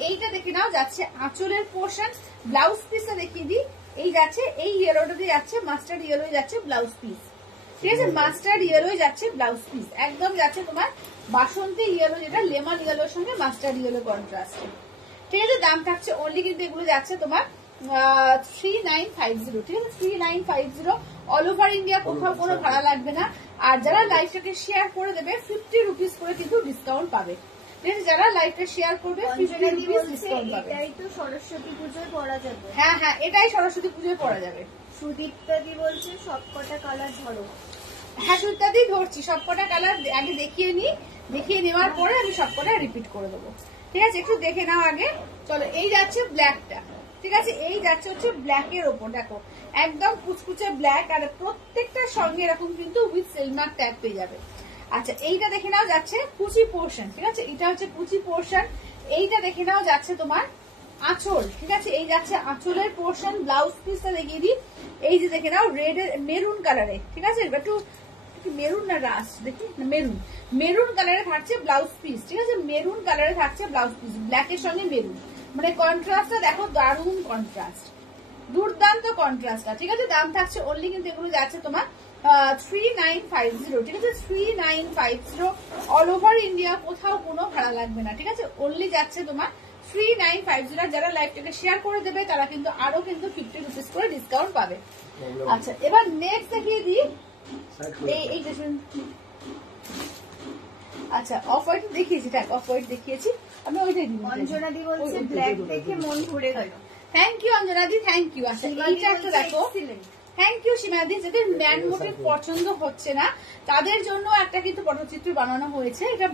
এইটা দেখে নাও যাচ্ছে আঁচলের পোর্শন, ব্লাউজ পিসটা দেখিয়ে দিই, এই যাচ্ছে এই ইয়েলোটা দিয়ে যাচ্ছে মাস্টার্ড ইয়েলো যাচ্ছে ব্লাউজ পিস, ঠিক আছে, মাস্টার্ড ইয়েলো যাচ্ছে ব্লাউজ পিস, একদম যাচ্ছে তোমার বাসন্তী ইয়েলো, যেটা লেমন ইয়েলোর সঙ্গে মাস্টার্ড ইয়েলো কন্ট্রাস্ট, ঠিক আছে। দাম থাকছে অনলি কিন্তু এগুলো যাচ্ছে তোমার 3950, ঠিক আছে, 3950, অল ওভার ইন্ডিয়া, কোথাও কোনো ভাড়া লাগবে না, আর যারা লাইভটাকে শেয়ার করে দেবে 50 রুপিস করে কিন্তু ডিসকাউন্ট পাবে, ঠিক আছে, যারা লাইভটা শেয়ার করবে 50 রুপিস ডিসকাউন্ট পাবে। এটাই তো সরস্বতী পুজোয় পরা যাবে, হ্যাঁ হ্যাঁ এটাই সরস্বতী পুজোয় পরা যাবে। সুদীপ্তা দি বলছে সবকটা কালার ধরো, হ্যাঁ সুতাতেই ধরছি, সবকটা কালার আগে দেখিয়ে নিই, দেখিয়ে নেওয়ার পরে আমি সবকটা রিপিট করে দেবো, ঠিক আছে, একটু দেখে নাও আগে। চলো এই যাচ্ছে ব্ল্যাকটা, ঠিক আছে, এই যাচ্ছে হচ্ছে ব্ল্যাকের ওপর, দেখো একদম কুচকুচে ব্ল্যাক, আর প্রত্যেকটার সঙ্গে এরকম কিন্তু উইথ সেলমার্ক ট্যাগ পেয়ে যাবে। আচ্ছা এইটা দেখে নাও যাচ্ছে কুচি পোর্শন, ঠিক আছে, এটা হচ্ছে কুচি পোর্শন, এইটা দেখে নাও যাচ্ছে তোমার আঁচল, ঠিক আছে, এই যাচ্ছে আঁচলের পোর্শন, ব্লাউজ পিসটা দেখিয়ে দিই, এই যে দেখে নাও রেড মেরুন কালারে, ঠিক আছে, একটু মেরুন না রাস দেখি, মেরুন, মেরুন কালারে থাকছে ব্লাউজ পিস, ঠিক আছে, মেরুন কালারে থাকছে ব্লাউজ পিস, ব্ল্যাকের সঙ্গে মেরুন, মানে কন্ট্রাস্টটা দেখো দারুণ কন্ট্রাস্ট, দুর্দান্ত কন্ট্রাস্টটা, ঠিক আছে। দাম থাকছে অনলি কিন্তু এগুলো যাচ্ছে তোমার 3950, ঠিক আছে, 3950, অল ওভার ইন্ডিয়া, কোথাও কোনো ভাড়া লাগবে না, ঠিক আছে, অনলি যাচ্ছে তোমার 3950, যারা লাইভটাকে শেয়ার করে দেবে তারা কিন্তু আরো কিন্তু 50 রুপিস করে ডিসকাউন্ট পাবে। আচ্ছা এবার নেক্সট দেখিয়ে দিই, এই যে আচ্ছা অফ হোয়াইট দেখিয়েছি, দেখ অফ হোয়াইট দেখিয়েছি আমি, ওইটাই অঞ্জনা দি বলছে ব্ল্যাক দেখে মন ঘুরে গেল, থ্যাংক ইউ অঞ্জনা দি, থ্যাংক ইউ। আচ্ছা এইটা একটা দেখো, থ্যাংক ইউ সীমাদি, যাদের ম্যান মোটিভ পছন্দ হচ্ছে না তাদের জন্য একটা কিন্তু পটচিত্র বানানো হয়েছে, এটা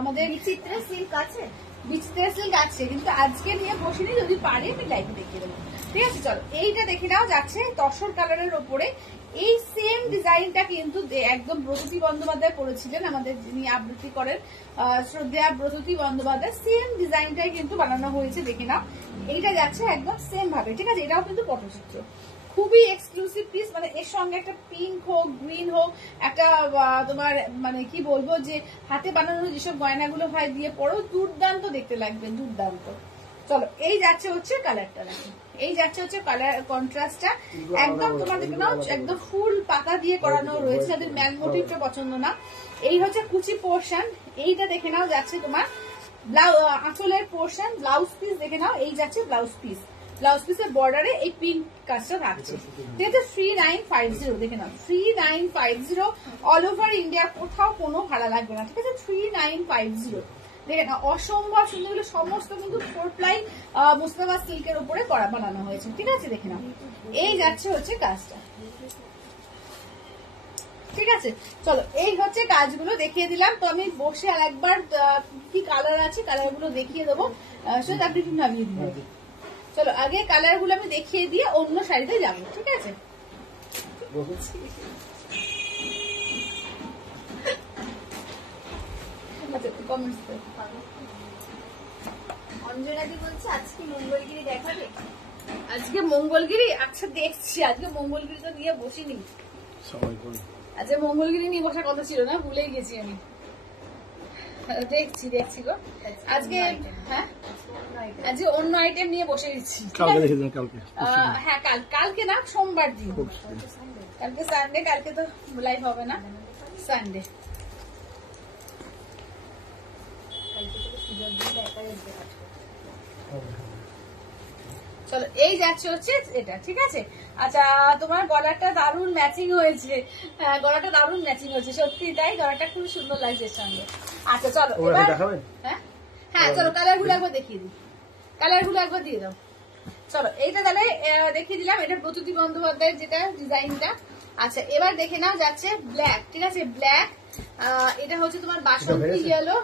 আমাদের বিচিত্রা সিল্ক আছে, বিচিত্রা সিল্ক আছে, কিন্তু আজকে নিয়ে বসিনি, যদি পারি আমি লাইভে দেখিয়ে দেবো, ঠিক আছে। চলো এইটা দেখে নাও যাচ্ছে তসর কালারের ওপরে, এই সেম ডিজাইনটা কিন্তু একদম ব্রততী বন্দ্যোপাধ্যায় করেছিলেন, আমাদের যিনি আবৃত্তি করেন শ্রদ্ধেয়া ব্রততী বন্দ্যোপাধ্যায়, সেম ডিজাইনটাই কিন্তু বানানো হয়েছে, দেখে নাও এইটা যাচ্ছে একদম সেম ভাবে, ঠিক আছে, এটাও কিন্তু পটচিত্র, খুবই এক্সক্লুসিভ পিস, মানে এর সঙ্গে একটা পিঙ্ক হোক গ্রিন হোক একটা তোমার মানে কি বলবো যে হাতে বানানো যেসব গয়নাগুলো হয় দিয়ে পরো, দুর্দান্ত দেখতে লাগবে, দুর্দান্ত। চলো এই যাচ্ছে হচ্ছে কালারটা, দেখো এই যাচ্ছে হচ্ছে কালার কন্ট্রাস্টটা, একদম তোমার দেখে নাও একদম ফুল পাতা দিয়ে করানো রয়েছে, যাদের ম্যান মোটিভটা পছন্দ না, এই হচ্ছে কুচি পোর্শন, এইটা দেখে নাও যাচ্ছে তোমার আঁচলের পোর্শন, ব্লাউজ পিস দেখে নাও, এই যাচ্ছে ব্লাউজ পিস, ব্লাউজ পিসের বর্ডারে এই পিঙ্ক কাজটা থাকছে। ঠিক আছে, 3950 দেখে নাও, 3950 অল ওভার ইন্ডিয়া, কোথাও কোনো ভাড়া লাগবে না। ঠিক আছে, 3950 দেখে নাও, অসম্ভব সুন্দর। এগুলো সমস্ত কিন্তু 4 প্লাই মুস্তাফা সিল্কের উপরে করা বানানো হয়েছে। ঠিক আছে, দেখে নাও, এই যাচ্ছে হচ্ছে কাজটা। ঠিক আছে, চলো এই হচ্ছে কাজগুলো দেখিয়ে দিলাম। তো আমি বসে আর একবার কি কালার আছে কালার গুলো দেখিয়ে দেবো, সেটা আপনি একটু নামিয়ে দিবেন। চলো আগে কালার গুলো আমি দেখিয়ে দিয়ে অন্য শাড়িতে যাবো। ঠিক আছে, অঞ্জনাদি বলছে আজকে মঙ্গলগিরি দেখাবে। আজকে মঙ্গলগিরি, আচ্ছা দেখছি। আজকে মঙ্গলগিরি তো নিয়ে বসিনি, সবাই করে আজকে মঙ্গলগিরি নিয়ে বসার কথা ছিল না, ভুলেই গেছি আমি। দেখছি গো আজকে। হ্যাঁ, আজকে অন্য আইটেম নিয়ে বসে গেছি। কালকে দেখে দিন, কালকে হ্যাঁ কালকে না, সোমবার দিন, কালকে সানডে, কালকে তো লাইভ হবে না, সানডে। চলো এই যাচ্ছে হচ্ছে এটা। ঠিক আছে, আচ্ছা তোমার গলাটা দারুণ ম্যাচিং হয়েছে, গলাটা দারুণ ম্যাচিং হয়েছে, সত্যি তাই, গলাটা খুব সুন্দর লাগছে এর সঙ্গে। আচ্ছা চলো এবার, হ্যাঁ চলো কালার গুলো একবার দেখিয়ে দিই, কালার গুলো একবার দিয়ে দাও। চলো এইটা তাহলে দেখিয়ে দিলাম, এটা প্রতুতি বন্দ্যোপাধ্যায়ের যেটা ডিজাইনটা। আচ্ছা এবার দেখে নাও যাচ্ছে ব্ল্যাক। ঠিক আছে, ব্ল্যাক, এটা হচ্ছে তোমার বাসন্তী ইয়েলো,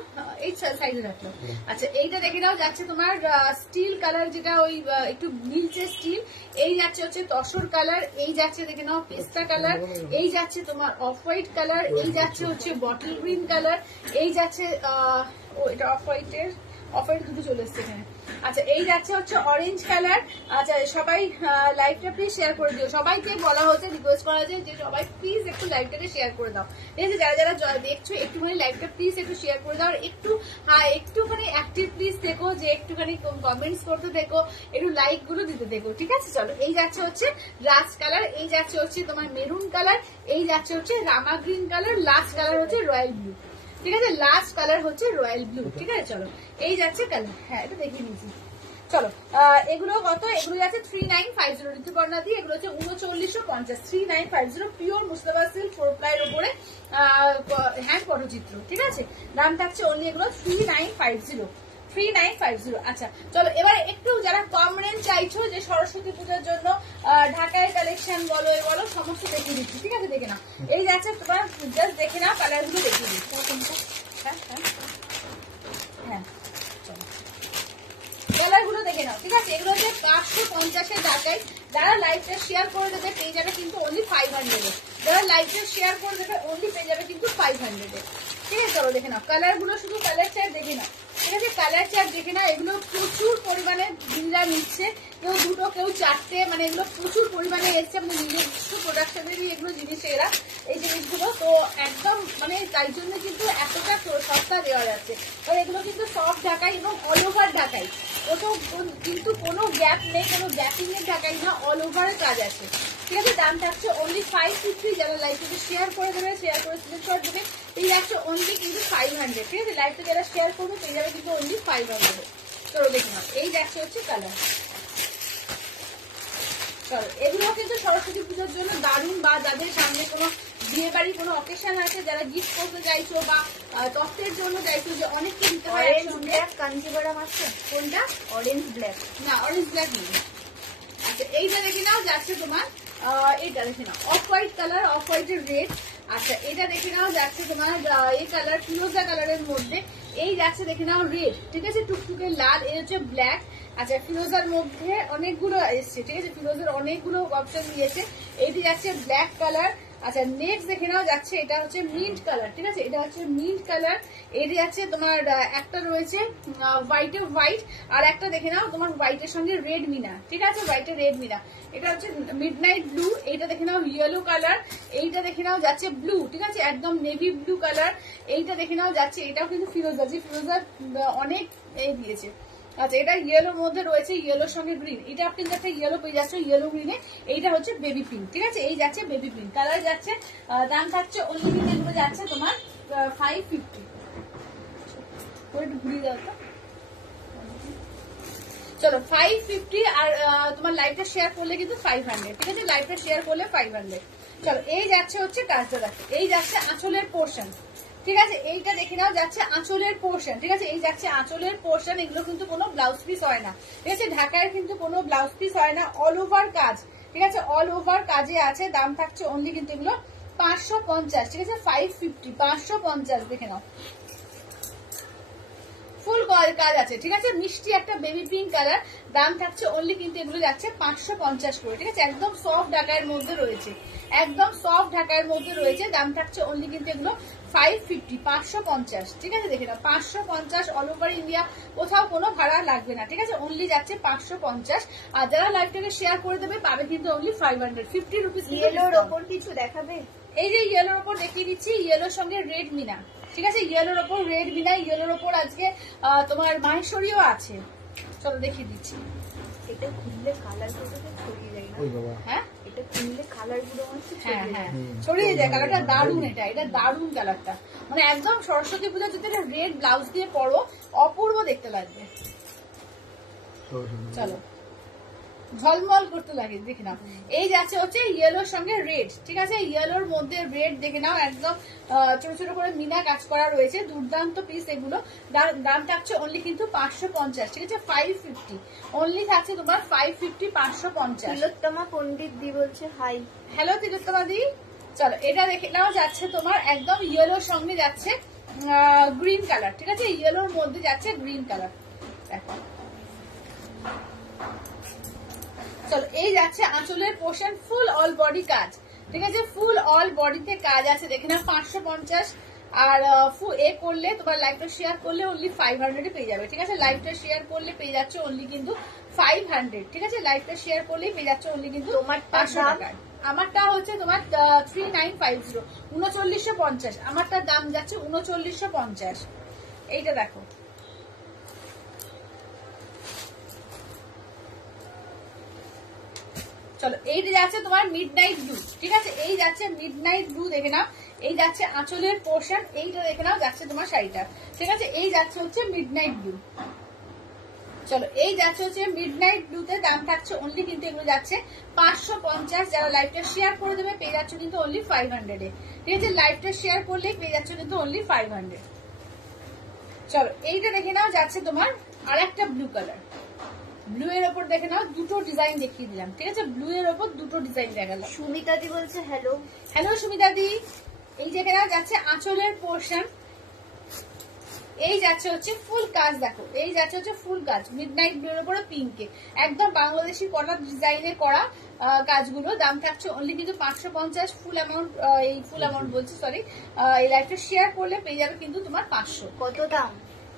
এই সাইজে রাখলো। আচ্ছা এইটা দেখে নাও যাচ্ছে তোমার স্টিল কালার, যেটা ওই একটু নীলচে স্টিল। এই যাচ্ছে হচ্ছে তসর কালার, এই যাচ্ছে দেখে নাও পেস্তা কালার, এই যাচ্ছে তোমার অফ হোয়াইট কালার, এই যাচ্ছে হচ্ছে বটল গ্রিন কালার, এই যাচ্ছে এটা অফ হোয়াইটের, অফ হোয়াইট দুটো চলে এসছে এখানে। আচ্ছা এই যাচ্ছে হচ্ছে অরেঞ্জ কালার। আচ্ছা সবাই লাইভটা প্লিজ শেয়ার করে দিও, সবাইকে বলা হচ্ছে, রিকোয়েস্ট করা হয়েছে যে সবাই প্লিজ একটু লাইভটাকে শেয়ার করে দাও। ঠিক আছে, যারা যারা দেখছো একটুখানি লাইভটা প্লিজ একটু শেয়ার করে দাও, আর একটুখানি অ্যাক্টিভ প্লিজ দেখো, যে একটুখানি কমেন্টস করতে দেখো, একটু লাইক গুলো দিতে দেখো। ঠিক আছে, চলো এই যাচ্ছে হচ্ছে রাস্ট কালার, এই যাচ্ছে হচ্ছে তোমার মেরুন কালার, এই যাচ্ছে হচ্ছে রামা গ্রিন কালার, লাস্ট কালার হচ্ছে রয়্যাল ব্লু। ঠিক আছে, লাস্ট কালার হচ্ছে রয়্যাল ব্লু। ঠিক আছে, চলো এই যাচ্ছে কালার, হ্যাঁ এটা দেখিয়ে নিয়েছি। চলো এগুলো কত, এগুলো যাচ্ছে 3950 ঋতুপর্ণা দিয়ে, এগুলো হচ্ছে 3950, 3950 পিওর মুস্তাফা সিল্ক 4 প্লাইয়ের উপরে হ্যান্ড পটচিত্র। ঠিক আছে, দাম থাকছে অনলি এগুলো 3950। আচ্ছা চলো এবার একটু যারা কম রেঞ্জ চাইছো, যে সরস্বতী পূজার জন্য ঢাকায় কালেকশন বলো সমস্ত দেখিয়ে দিচ্ছি। ঠিক আছে, দেখে নাও, এই যাচ্ছে তোমার, জাস্ট দেখে নাও কালার গুলো দেখিয়ে দিচ্ছি। হ্যাঁ কালার গুলো দেখে নাও। ঠিক আছে, এগুলো হচ্ছে 550 ঢাকায়। যারা লাইভটা শেয়ার করে দেবে পেয়ে যাবে কিন্তু অনলি 500, যারা লাইভটা শেয়ার করে দেবে অনলি পেয়ে যাবে কিন্তু 500। ঠিক আছে, চলো দেখে নাও কালার গুলো, শুধু কালার চার্ট দেখে নাও। ঠিক আছে, কালার চার্ট দেখে নাও, এগুলো প্রচুর পরিমাণে দিনরা নিচ্ছে, কেউ দুটো কেউ চারটে, মানে এগুলো প্রচুর পরিমাণে এসছে, আপনি নিজস্ব প্রোডাকশনেরই এগুলো জিনিস, এরা এই জিনিসগুলো তো একদম মানে তাই জন্য কিন্তু এতটা সস্তা দেওয়া যাচ্ছে। আর এগুলো কিন্তু সব ঢাকায় এবং অল ওভার ঢাকায়, কোথাও কিন্তু কোনো গ্যাপ নেই, কোনো গ্যাপিং এর ঢাকায় না, অল ওভারের কাজ আছে। ঠিক আছে, দাম থাকছে অনলি 550। যারা লাইভটাকে শেয়ার করে দেবে, শেয়ার করে স্ক্রিনশট দেবে, এই যাচ্ছে অনলি কিন্তু 500। ঠিক আছে, লাইভটা যারা শেয়ার করবে পেয়ে যাবে কিন্তু অনলি 500। চলো দেখে নাও, এই যাচ্ছে হচ্ছে কালার। চলো এগুলো কিন্তু সরস্বতী পুজোর জন্য দারুণ, বা যাদের সামনে কোনো বিয়ে বাড়ি কোনো অকেশন আছে, যারা গিফট করতে চাইছো বা তত্ত্বের জন্য চাইছো, যে অনেককে দিতে হয়। কাঞ্জিবরম আছে কোনটা? অরেঞ্জ ব্ল্যাক না, অরেঞ্জ ব্ল্যাক নেই। আচ্ছা এইটা দেখে নাও যাচ্ছে তোমার, এটা দেখে নাও অফ হোয়াইট কালার, অফ হোয়াইটের রেড। আচ্ছা এটা দেখে নাও যাচ্ছে তোমার এই কালার ফিরোজা কালারের মধ্যে, এই যাচ্ছে দেখে নাও রেড। ঠিক আছে, টুকটুকে লাল, এই হচ্ছে ব্ল্যাক। আচ্ছা ফিরোজার মধ্যে অনেকগুলো এসছে। ঠিক আছে, ফিরোজার অনেকগুলো অপশন দিয়েছে, এইটি যাচ্ছে ব্ল্যাক কালার। আচ্ছা নেক্সট দেখে নাও যাচ্ছে, এটা হচ্ছে মিন্ট কালার। ঠিক আছে, এটা হচ্ছে মিন্ট কালার। এটি যাচ্ছে তোমার একটা রয়েছে হোয়াইটের হোয়াইট, আর একটা দেখে নাও তোমার হোয়াইটের সঙ্গে রেড মিনা। ঠিক আছে, হোয়াইটের রেড মিনা, এটা হচ্ছে মিডনাইট ব্লু। এইটা দেখে নাও ইয়েলো কালার, এইটা দেখে নাও যাচ্ছে ব্লু। ঠিক আছে, একদম নেভি ব্লু কালার। এইটা দেখে নাও যাচ্ছে, এটাও কিন্তু ফিরোজা, যে ফিরোজার অনেক এই দিয়েছে। আচ্ছা এটা ইয়েলোর মধ্যে রয়েছে, ইয়েলোর সঙ্গে গ্রিন, এটা আপনি যাচ্ছে ইয়েলো পেয়ে যাচ্ছে ইয়েলো গ্রিনে। এইটা হচ্ছে বেবি পিঙ্ক। ঠিক আছে, এই যাচ্ছে বেবি পিঙ্ক কালার যাচ্ছে, দাম থাকছে অনলি কিন্তু এগুলো যাচ্ছে তোমার 550। একটু ঘুরিয়ে দাও তো। চলো 550 আর তোমার লাইভটা শেয়ার করলে কিন্তু 500, ঠিক আছে? লাইভটা শেয়ার করলে 500। চলো এই যাচ্ছে হচ্ছে কাজটা দেখো, এই যাচ্ছে আঁচলের পোর্শন, ঠিক আছে? এইটা দেখে নাও যাচ্ছে আঁচলের পোর্শন, ঠিক আছে? এই যাচ্ছে আঁচলের পোর্শন, এগুলো কিন্তু কোনো ব্লাউজ পিস হয় না, ঠিক আছে? ঢাকায় কিন্তু কোনো ব্লাউজ পিস হয় না, অল ওভার কাজ, ঠিক আছে? অল ওভার কাজে আছে, দাম থাকছে অনলি কিন্তু এগুলো 550, ঠিক আছে? 550 550 দেখে নাও, ফুল কাজ আছে, ঠিক আছে? মিষ্টি একটা বেবি পিঙ্ক কালার, দাম থাকছে অনলি কিন্তু এগুলো যাচ্ছে 550 করে, ঠিক আছে? একদম সফট ঢাকার মধ্যে রয়েছে, একদম সফট ঢাকার মধ্যে রয়েছে, দাম থাকছে অনলি কিন্তু এগুলো 550 550, ঠিক আছে? দেখে নাও 550 অল ওভার ইন্ডিয়া, কোথাও কোনো ভাড়া লাগবে না, ঠিক আছে? অনলি যাচ্ছে 550। আর যারা লাইভটাকে শেয়ার করে দেবে পাবে কিন্তু অনলি 550 রুপিস। ইয়েলোর ওপর কিছু দেখাবে? এই যে ইয়েলোর ওপর দেখিয়ে দিচ্ছি, ইয়েলোর সঙ্গে রেড মিনা, ঠিক আছে? ইয়েলোর ওপর রেড মিনা, ইয়েলোর ওপর আজকে তোমার মাহেশ্বরীও আছে, চলো দেখিয়ে দিচ্ছি। এটা খুললে কালার গুলো ছড়িয়ে যায় না? ওই বাবা, হ্যাঁ এটা খুললে কালার গুলো হ্যাঁ হ্যাঁ ছড়িয়ে যায়, কালারটা দারুণ, এটা দারুণ কালারটা, মানে একদম সরস্বতী পূজা যদি এটা রেড ব্লাউজ দিয়ে পরো অপূর্ব দেখতে লাগবে। চলো ঝলমল করতে লাগে, দেখে নাও। এই যাচ্ছে হচ্ছে ইয়েলোর সঙ্গে রেড, ঠিক আছে? ইয়েলোর মধ্যে রেড দেখে নাও, একদম ছোট ছোট করে মিনা কাজ করা রয়েছে, দুর্দান্ত পিস এগুলো। দাম থাকছে অনলি কিন্তু 550, ঠিক আছে? 550 অনলি থাকছে তোমার 550 550। তিলোত্তমা পণ্ডিত দি বলছে হাই। হ্যালো তিলোত্তমা দি, চলো এটা দেখে নাও, যাচ্ছে তোমার একদম ইয়েলোর সঙ্গে যাচ্ছে গ্রিন কালার, ঠিক আছে? ইয়েলোর মধ্যে যাচ্ছে গ্রিন কালার, দেখো। চলো এই যাচ্ছে আঁচলের পোর্শন, ফুল অল বডি কাজ, ঠিক আছে? ফুল অল বডিতে কাজ আছে, দেখে নাও 550। আর এ করলে তোমার লাইভটা শেয়ার করলে অনলি 500 পেয়ে যাবে, ঠিক আছে? লাইভটা শেয়ার করলে পেয়ে যাচ্ছে অনলি কিন্তু 500, ঠিক আছে? লাইভটা শেয়ার করলেই পেয়ে যাচ্ছে অনলি কিন্তু 500 টাকায়। আমারটা হচ্ছে তোমার 3950 3950, আমারটার দাম যাচ্ছে 3950। এইটা দেখো, চলো এইটা যাচ্ছে তোমার মিডনাইট ব্লু, ঠিক আছে? এই যাচ্ছে মিডনাইট ব্লু, দেখে নাও। এই যাচ্ছে আঁচলের পোর্শন, এইটা দেখে নাও যাচ্ছে তোমার শাড়িটা, ঠিক আছে? এই যাচ্ছে হচ্ছে মিডনাইট ব্লু। চলো এই যাচ্ছে হচ্ছে মিডনাইট ব্লুতে, দাম থাকছে অনলি কিন্তু এগুলো যাচ্ছে 550। যারা লাইভটা শেয়ার করে দেবে পেয়ে যাচ্ছে কিন্তু অনলি 500 এ, ঠিক আছে? লাইভটা শেয়ার করলে পেয়ে যাচ্ছে কিন্তু অনলি 500। চলো এইটা দেখে নাও, যাচ্ছে তোমার আর একটা ব্লু কালার, ব্লু এর ওপর দেখে নাও, দুটো ডিজাইন দেখিয়ে দিলাম, ঠিক আছে? ব্লু এর ওপর দুটো ডিজাইন দেখালাম। সুমিতাদি বলছে হ্যালো। হ্যালো সুমিতাদি, এই দেখে নাও যাচ্ছে আঁচলের পোর্শন, এই যাচ্ছে হচ্ছে ফুল কাজ, দেখো এই যাচ্ছে হচ্ছে ফুল কাজ মিডনাইট ব্লু এর উপরে পিঙ্কে, একদম বাংলাদেশি করা ডিজাইনে করা কাজগুলো। দাম থাকছে অনলি কিন্তু 550। ফুল অ্যামাউন্ট, এই ফুল অ্যামাউন্ট বলছি সরি, এই লাইভটা শেয়ার করলে পেয়ে যাবে কিন্তু তোমার 500। কত দাম?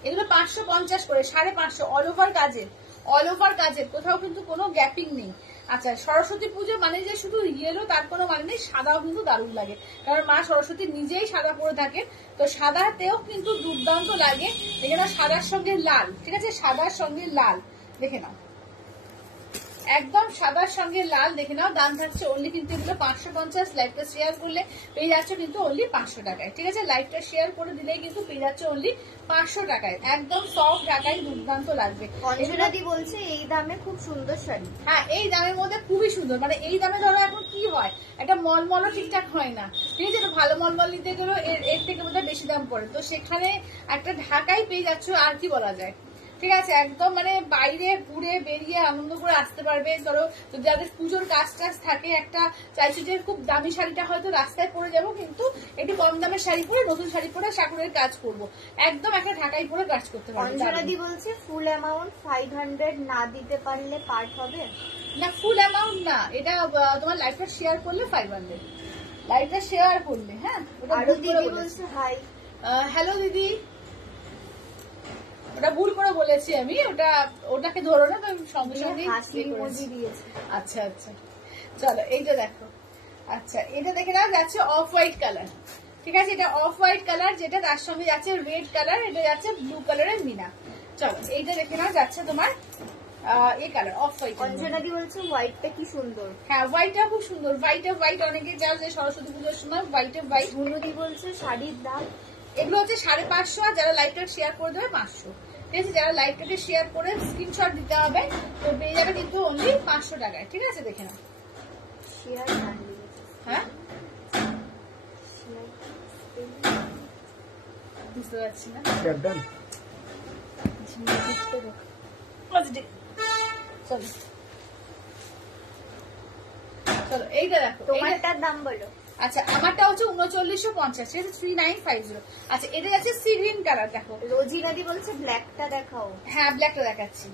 এগুলো 550 করে, 550 অল ওভার কাজের, অল ওভার কাজের, কোথাও কিন্তু কোনো গ্যাপিং নেই। আচ্ছা সরস্বতী পুজো মানে যে শুধু ইয়েলো তার কোনো মানে নেই, সাদাও কিন্তু দারুণ লাগে, কারণ মা সরস্বতী নিজেই সাদা পরে থাকে, তো সাদাতেও কিন্তু দুর্দান্ত লাগে। দেখে নাও সাদার সঙ্গে লাল, ঠিক আছে? সাদার সঙ্গে লাল দেখে নাও, একদম সাদার সঙ্গে লাল দেখে নাও। দাম থাকছে অনলি কিন্তু এগুলো 550। লাইভটা শেয়ার করলে পেয়ে যাচ্ছে কিন্তু অনলি 500 টাকায়, ঠিক আছে? লাইভটা শেয়ার করে দিলেই কিন্তু পেয়ে যাচ্ছে অনলি 500 টাকায়, একদম সফট ঢাকায় দুর্দান্ত লাগবে। অঞ্জনাদি বলছে এই দামে খুব সুন্দর শাড়ি। হ্যাঁ এই দামের মধ্যে খুবই সুন্দর, মানে এই দামে ধরো এখন কি হয়, একটা মলমলও ঠিকঠাক হয় না, ঠিক আছে? ভালো মলমল নিতে গেলেও এর থেকে বোধহয় বেশি দাম পড়ে, তো সেখানে একটা ঢাকায় পেয়ে যাচ্ছ, আর কি বলা যায়, ঠিক আছে? একদম মানে বাইরে ঘুরে বেরিয়ে আনন্দ করে আসতে পারবে। ধরো যাদের পুজোর কাজ টাজ থাকে, একটা চাইছো যে খুব দামি শাড়িটা হয়তো রাস্তায় পরে যাবো, কিন্তু একটু কম দামের শাড়ি পরে, নতুন শাড়ি পরে ঠাকুরের কাজ করব, একদম একটা ঢাকায় পরে কাজ করতে পারবে। অঞ্জনাদি বলছে ফুল অ্যামাউন্ট 500 না দিতে পারলে পার্ট হবে না, ফুল অ্যামাউন্ট না, এটা তোমার লাইভটা শেয়ার করলে 500, লাইভটা শেয়ার করলে। হ্যাঁ আরো দিদি বলছে হাই। হ্যালো দিদি, ওটা ভুল করে বলেছি আমি, ওটাকে ধরো না, তো সঙ্গে সঙ্গে হাসি ইমোজি দিয়েছে। আচ্ছা আচ্ছা চলো এইটা দেখো। আচ্ছা এটা দেখে নাও, যাচ্ছে অফ হোয়াইট কালার, ঠিক আছে? এটা অফ হোয়াইট কালার, যেটা তার সঙ্গে যাচ্ছে রেড কালার, এটা যাচ্ছে ব্লু কালারের মিনা। চলো এইটা দেখে নাও, যাচ্ছে তোমার এই কালার অফ হোয়াইট। অঞ্জনাদি বলছে হোয়াইটটা কি সুন্দর। হ্যাঁ হোয়াইটটা খুব সুন্দর, হোয়াইট অনেকে যাও যে সরস্বতী পুজোর সময় হোয়াইট। ঝুনুদি বলছে শাড়ির দাম এগুলো হচ্ছে 550, আর যারা লাইভটা শেয়ার করে দেবে 500, ঠিক আছে, যারা লাইভটাকে শেয়ার করে স্ক্রিনশট দিতে হবে তো পেয়ে যাবে কিন্তু অনলি 500 টাকায়। ঠিক আছে, দেখে নাও। শেয়ার না হ্যাঁ, বুঝতে পারছি না। Share done. চলো এইটা দেখো, তোমারটার দাম বলো। আচ্ছা আমারটা হচ্ছে 3950, ঠিক আছে 3950। আচ্ছা এটা যাচ্ছে সি গ্রিন কালার, দেখো রোজি নাদি বলছে ব্ল্যাকটা দেখাও। হ্যাঁ ব্ল্যাকটা দেখাচ্ছি।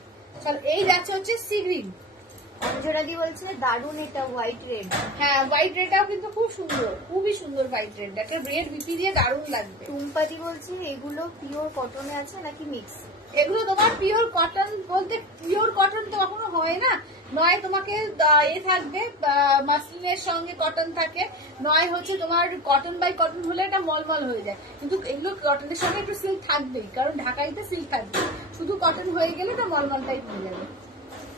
চলো এই যাচ্ছে হচ্ছে সি গ্রিন। অঞ্জনাদি বলছে দারুন এটা হোয়াইট রেড। হ্যাঁ হোয়াইট রেডটাও কিন্তু খুব সুন্দর, খুবই সুন্দর হোয়াইট রেড, একটা রেড বিপি দিয়ে দারুণ লাগবে। টুম্পাদি বলছে এগুলো পিওর কটনে আছে নাকি মিক্স? এগুলো তোমার পিওর কটন বলতে পিওর কটন তো কখনো হয় না, নয় তোমাকে এ থাকবে মাসলিনের সঙ্গে কটন থাকে, নয় হচ্ছে তোমার কটন বাই কটন হলে এটা মলমল হয়ে যায়, কিন্তু এগুলো কটনের সঙ্গে একটু সিল্ক থাকবেই, কারণ ঢাকাইতে সিল্ক থাকবে, শুধু কটন হয়ে গেলে এটা মলমল টাইপ হয়ে যাবে,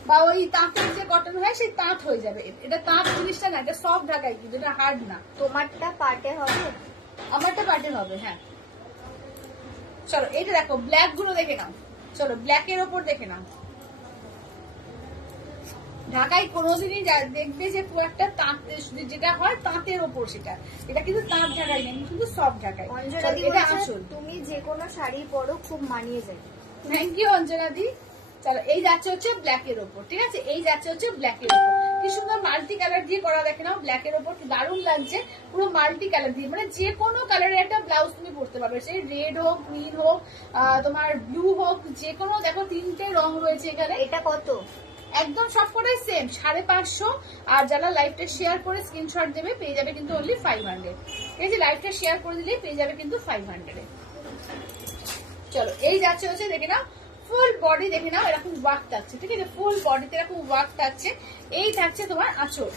বা ওই তাঁতের যে কটন হয় সেই তাঁত হয়ে যাবে। এটা তাঁত জিনিসটা না, এটা সফট ঢাকাই, কিন্তু এটা হার্ড না। তোমারটা পার্টে হবে? আমারটা পার্টে হবে। হ্যাঁ চলো এইটা দেখো, ব্ল্যাক গুলো দেখে নাও। চলো ব্ল্যাকের ওপর দেখে নাও। ঢাকায় কোনোদিনই দেখবে যে একটা তাঁত যেটা হয় তাঁতের ওপর, সেটা এটা কিন্তু তাঁত ঢাকাই নেই, কিন্তু সফট ঢাকাই। অঞ্জনাদি বলছে তুমি যে কোনো শাড়ি পরো খুব মানিয়ে যায়। থ্যাংক ইউ অঞ্জনাদি। চলো এই যাচ্ছে হচ্ছে ব্ল্যাকের ওপর, ঠিক আছে, এই যাচ্ছে হচ্ছে ব্ল্যাকের ওপর। কি সুন্দর মাল্টি কালার দিয়ে করা, দেখে নাও ব্ল্যাকের ওপর কি দারুণ লাগছে, পুরো মাল্টি কালার দিয়ে, মানে যে কোনো কালারের একটা ব্লাউজ তুমি পরতে পারবে, সেই রেড হোক, গ্রিন হোক, তোমার ব্লু হোক, যে কোনো, দেখো 3টে রং রয়েছে এখানে। এটা কত? একদম সব করে সেম 550। আর যারা লাইভটা শেয়ার করে স্ক্রিনশট দেবে পেয়ে যাবে কিন্তু অনলি 500। এই যে লাইভটা শেয়ার করে দিলেই পেয়ে যাবে কিন্তু 500 এ। চলো এই যাচ্ছে হচ্ছে দেখে নাও, ফুল বডি দেখে নাও, এরকম ওয়ার্ক থাকছে, ঠিক আছে, ফুল বডিতে এরকম ওয়ার্ক থাকছে। এই থাকছে তোমার আঁচল,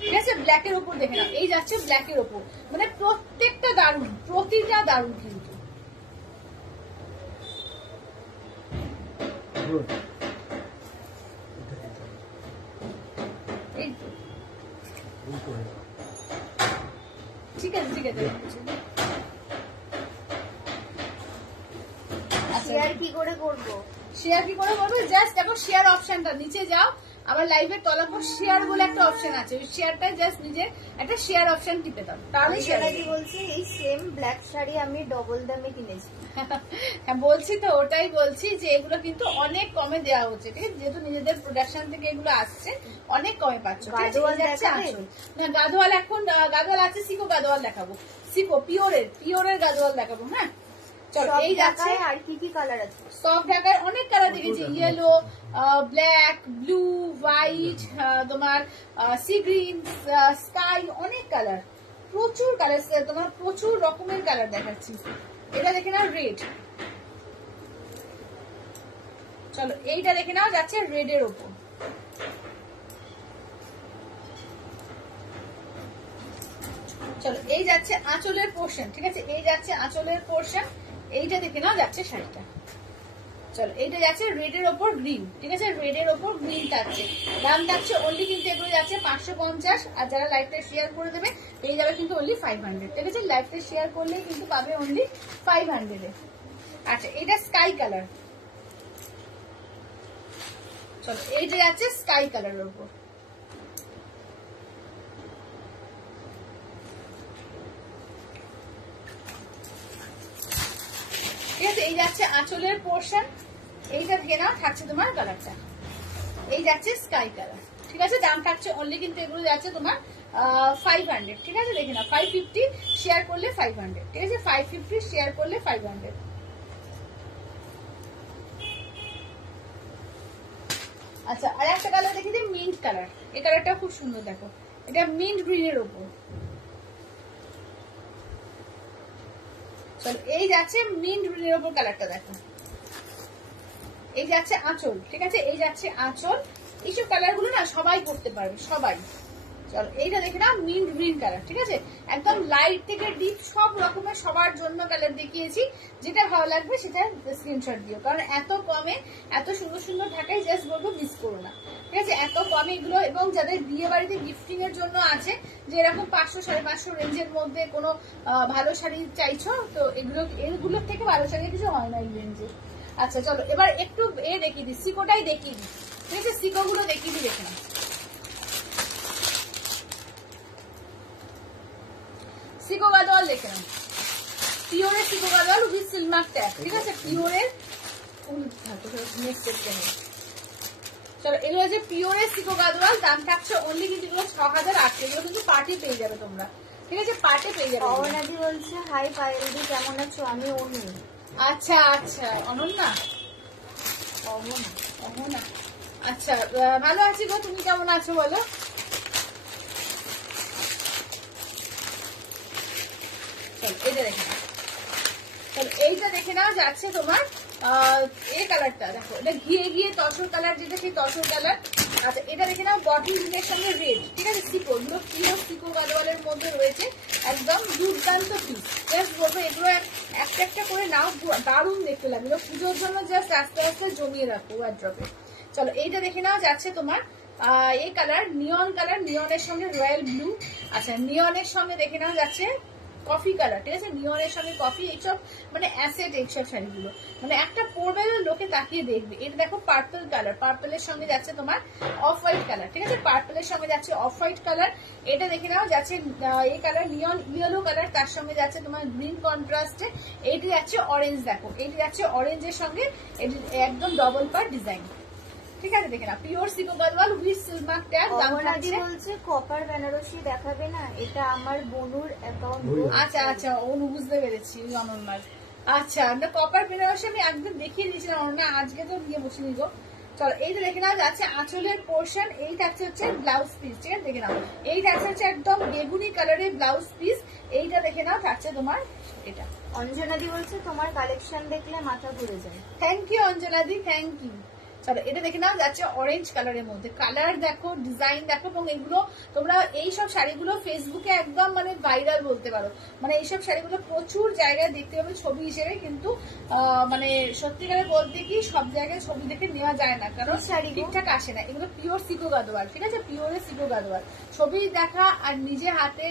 ঠিক আছে, ব্ল্যাকের উপর দেখে নাও, এই যাচ্ছে ব্ল্যাকের উপর, মানে প্রত্যেকটা দারুণ, প্রতিটা দারুণ কিন্তু। ঠিক আছে ঠিক আছে। শেয়ার কি করে করবো? শেয়ার কি করে করবে? জাস্ট দেখো শেয়ার অপশনটা নিচে যাও, আবার লাইভের তলার পর শেয়ার বলে একটা অপশন আছে, ওই শেয়ারটা জাস্ট নিজে একটা শেয়ার অপশন টিপে দাও, তাহলে শেয়ার বলছি এই সেম ব্ল্যাক শাড়ি আমি ডবল দামে কিনেছি। হ্যাঁ বলছি তো, ওটাই বলছি যে এগুলো কিন্তু অনেক কমে দেওয়া হচ্ছে, ঠিক আছে, যেহেতু নিজেদের প্রোডাকশন থেকে এগুলো আসছে অনেক কমে পাচ্ছ। না গাদোয়াল এখন গাদোয়াল আছে, সিকো গাদোয়াল দেখাবো, সিকো পিওরের গাদোয়াল দেখাবো। হ্যাঁ চলো এই যাচ্ছে। আর কি কি কালার আছে? সফট ঢাকায় অনেক কালার দেখেছি, ইয়েলো, ব্ল্যাক, ব্লু, হোয়াইট, তোমার সি গ্রিন, স্কাই, অনেক কালার, প্রচুর কালার, তোমার প্রচুর রকমের কালার দেখাচ্ছি। এটা দেখে নাও রেড, চলো এইটা দেখে নাও যাচ্ছে রেড এর ওপর। চলো এই যাচ্ছে আঁচলের পোর্শন, ঠিক আছে, এই যাচ্ছে আঁচলের পোর্শন, এইটা দেখে নাও যাচ্ছে শাড়িটা। চলো এইটা যাচ্ছে রেড এর ওপর গ্রিন, ঠিক আছে, রেড এর ওপর গ্রিন থাকছে, দাম থাকছে অনলি কিন্তু এগুলো যাচ্ছে 550। আর যারা লাইভটা শেয়ার করে দেবে পেয়ে যাবে কিন্তু অনলি 500, ঠিক আছে, লাইভটা শেয়ার করলেই কিন্তু পাবে অনলি 500 এ। আচ্ছা এটা স্কাই কালার, চলো এইটা যাচ্ছে স্কাই কালারের ওপর। ঠিক আছে এই যাচ্ছে আঁচলের পোর্শন, এইটা ঘেরা থাকছে তোমার কালারটা, এই যাচ্ছে স্কাই কালার, ঠিক আছে, দাম থাকছে অনলি কিন্তু এগুলো যাচ্ছে তোমার 500, ঠিক আছে, দেখে না 550 শেয়ার করলে 500, ঠিক আছে, 550 শেয়ার করলে 500। আচ্ছা আর একটা কালার দেখি দিই, মিন্ট কালার, এই কালারটা খুব সুন্দর, দেখো এটা মিন্ট গ্রিনের ওপর। চলো এই যাচ্ছে মিন্ট গ্রিনের ওপর কালারটা, দেখো এই যাচ্ছে আঁচল, ঠিক আছে, এই যাচ্ছে আঁচল। এইসব কালার গুলো না সবাই করতে পারবে, সবাই। চলো এইটা দেখে নাও মিন্ট গ্রিন কালার, ঠিক আছে, একদম লাইট থেকে ডিপ সব রকমের সবার জন্য কালার দেখিয়েছি, যেটা ভালো লাগবে সেটা স্ক্রিনশট দিও, কারণ এত কমে এত সুন্দর সুন্দর ঢাকায় জাস্ট বলবো মিস করো না, ঠিক আছে, এত কমে এগুলো। এবং যাদের বিয়ে বাড়িতে গিফটিং এর জন্য আছে, যে এরকম 500 550 রেঞ্জের মধ্যে কোনো ভালো শাড়ি চাইছো, তো এগুলোর থেকে ভালো শাড়ি কিছু হয় না এই রেঞ্জে। আচ্ছা চলো এবার একটু দেখিয়ে দিই, সিকোটাই দেখিয়ে দিই, ঠিক আছে? সিকো গুলো দেখিয়ে দিই, দেখে নাও। সিকো গাদোয়াল দেখে নাও, পিওরের সিকো গাদোয়াল উইথ সিলমার্ক ট্যাগ, ঠিক আছে? পিওরের চলো এগুলো হচ্ছে পিওরের সিকো গাদোয়াল, দাম থাকছে অনলি কিন্তু এগুলো 6,800, এগুলো কিন্তু পার্টি পেয়ে যাবে তোমরা, ঠিক আছে? পার্টি পেয়ে যাবে। অননাদি বলছে হাই পায়েলদি কেমন আছো? আমি অনু। আচ্ছা আচ্ছা, অনন্যা, অহনা, আচ্ছা ভালো আছি গো, তুমি কেমন আছো বলো? এইটা দেখে নাও, এইটা দেখে নাও যাচ্ছে তোমার এই কালারটা, দেখো এটা ঘিয়ে ঘিয়ে তসর কালার, যেটা সেই তসর কালার। আচ্ছা এটা দেখে নাও বটল গ্রিনের সঙ্গে রেড, ঠিক আছে? সিকো, এগুলো পিওর সিকো গাদোয়ালের মধ্যে রয়েছে, একদম দুর্দান্ত পিস। জাস্ট বলবো এগুলো একটা একটা করে নাও, দারুণ দেখতে লাগবে, পুজোর জন্য জাস্ট আস্তে আস্তে জমিয়ে রাখো ওয়ার্ড্রপে। চলো এইটা দেখে নাও যাচ্ছে তোমার এই কালার, নিয়ন কালার, নিয়নের সঙ্গে রয়্যাল ব্লু। আচ্ছা নিয়নের সঙ্গে দেখে নাও যাচ্ছে কফি কালার, ঠিক আছে? নিয়নের সঙ্গে কফি, এইসব মানে অ্যাসেট, এইসব শাড়িগুলো মানে একটা পরবে লোকে তাকিয়ে দেখবে। এটা দেখো পার্পল কালার, পার্পলের সঙ্গে যাচ্ছে তোমার অফ হোয়াইট কালার, ঠিক আছে? পার্পলের সঙ্গে যাচ্ছে অফ হোয়াইট কালার। এটা দেখে নাও যাচ্ছে এই কালার নিয়ন ইয়েলো কালার, তার সঙ্গে যাচ্ছে তোমার গ্রিন কন্ট্রাস্টে। এইটি যাচ্ছে অরেঞ্জ, দেখো এইটি যাচ্ছে অরেঞ্জের সঙ্গে, এটি একদম ডবল পার ডিজাইন, ঠিক আছে? দেখে না pure sico Gadwal with silk mark tag, দাম থাকছে। বলছে কপার বেনারসি দেখাবে না, এটা আমার বনুর অ্যাকাউন্ট। আচ্ছা আচ্ছা, অনু বুঝতে পেরেছি অনন্যার। আচ্ছা আমরা কপার বেনারসি আমি একদম দেখিয়ে দিয়েছিলাম অনন্যা, আজকে তো নিয়ে বসিনি গো। চলো এইটা দেখে নাও যাচ্ছে আঁচলের পোর্শন, এই থাকছে হচ্ছে ব্লাউজ পিস, ঠিক আছে? দেখে নাও এই থাকছে হচ্ছে একদম বেগুনি কালারের ব্লাউজ পিস। এইটা দেখে নাও থাকছে তোমার এটা। অঞ্জনাদি বলছে তোমার কালেকশন দেখলে মাথা ঘুরে যায়। থ্যাংক ইউ অঞ্জনাদি, থ্যাংক ইউ। চলো এটা দেখে নাও যাচ্ছে অরেঞ্জ কালারের মধ্যে, কালার দেখো, ডিজাইন দেখো, এবং এগুলো তোমরা এইসব শাড়িগুলো ফেসবুকে একদম মানে ভাইরাল বলতে পারো, মানে এইসব শাড়িগুলো প্রচুর জায়গায় দেখতে পাবে ছবি হিসেবে, কিন্তু মানে সত্যিকারে বলতে কি সব জায়গায় ছবি দেখে নেওয়া যায় না, কারণ শাড়ি ঠিকঠাক আসে না। এগুলো পিওর সিকো গাদোয়াল, ঠিক আছে? পিওরের সিকো গাদোয়াল, ছবি দেখা আর নিজে হাতে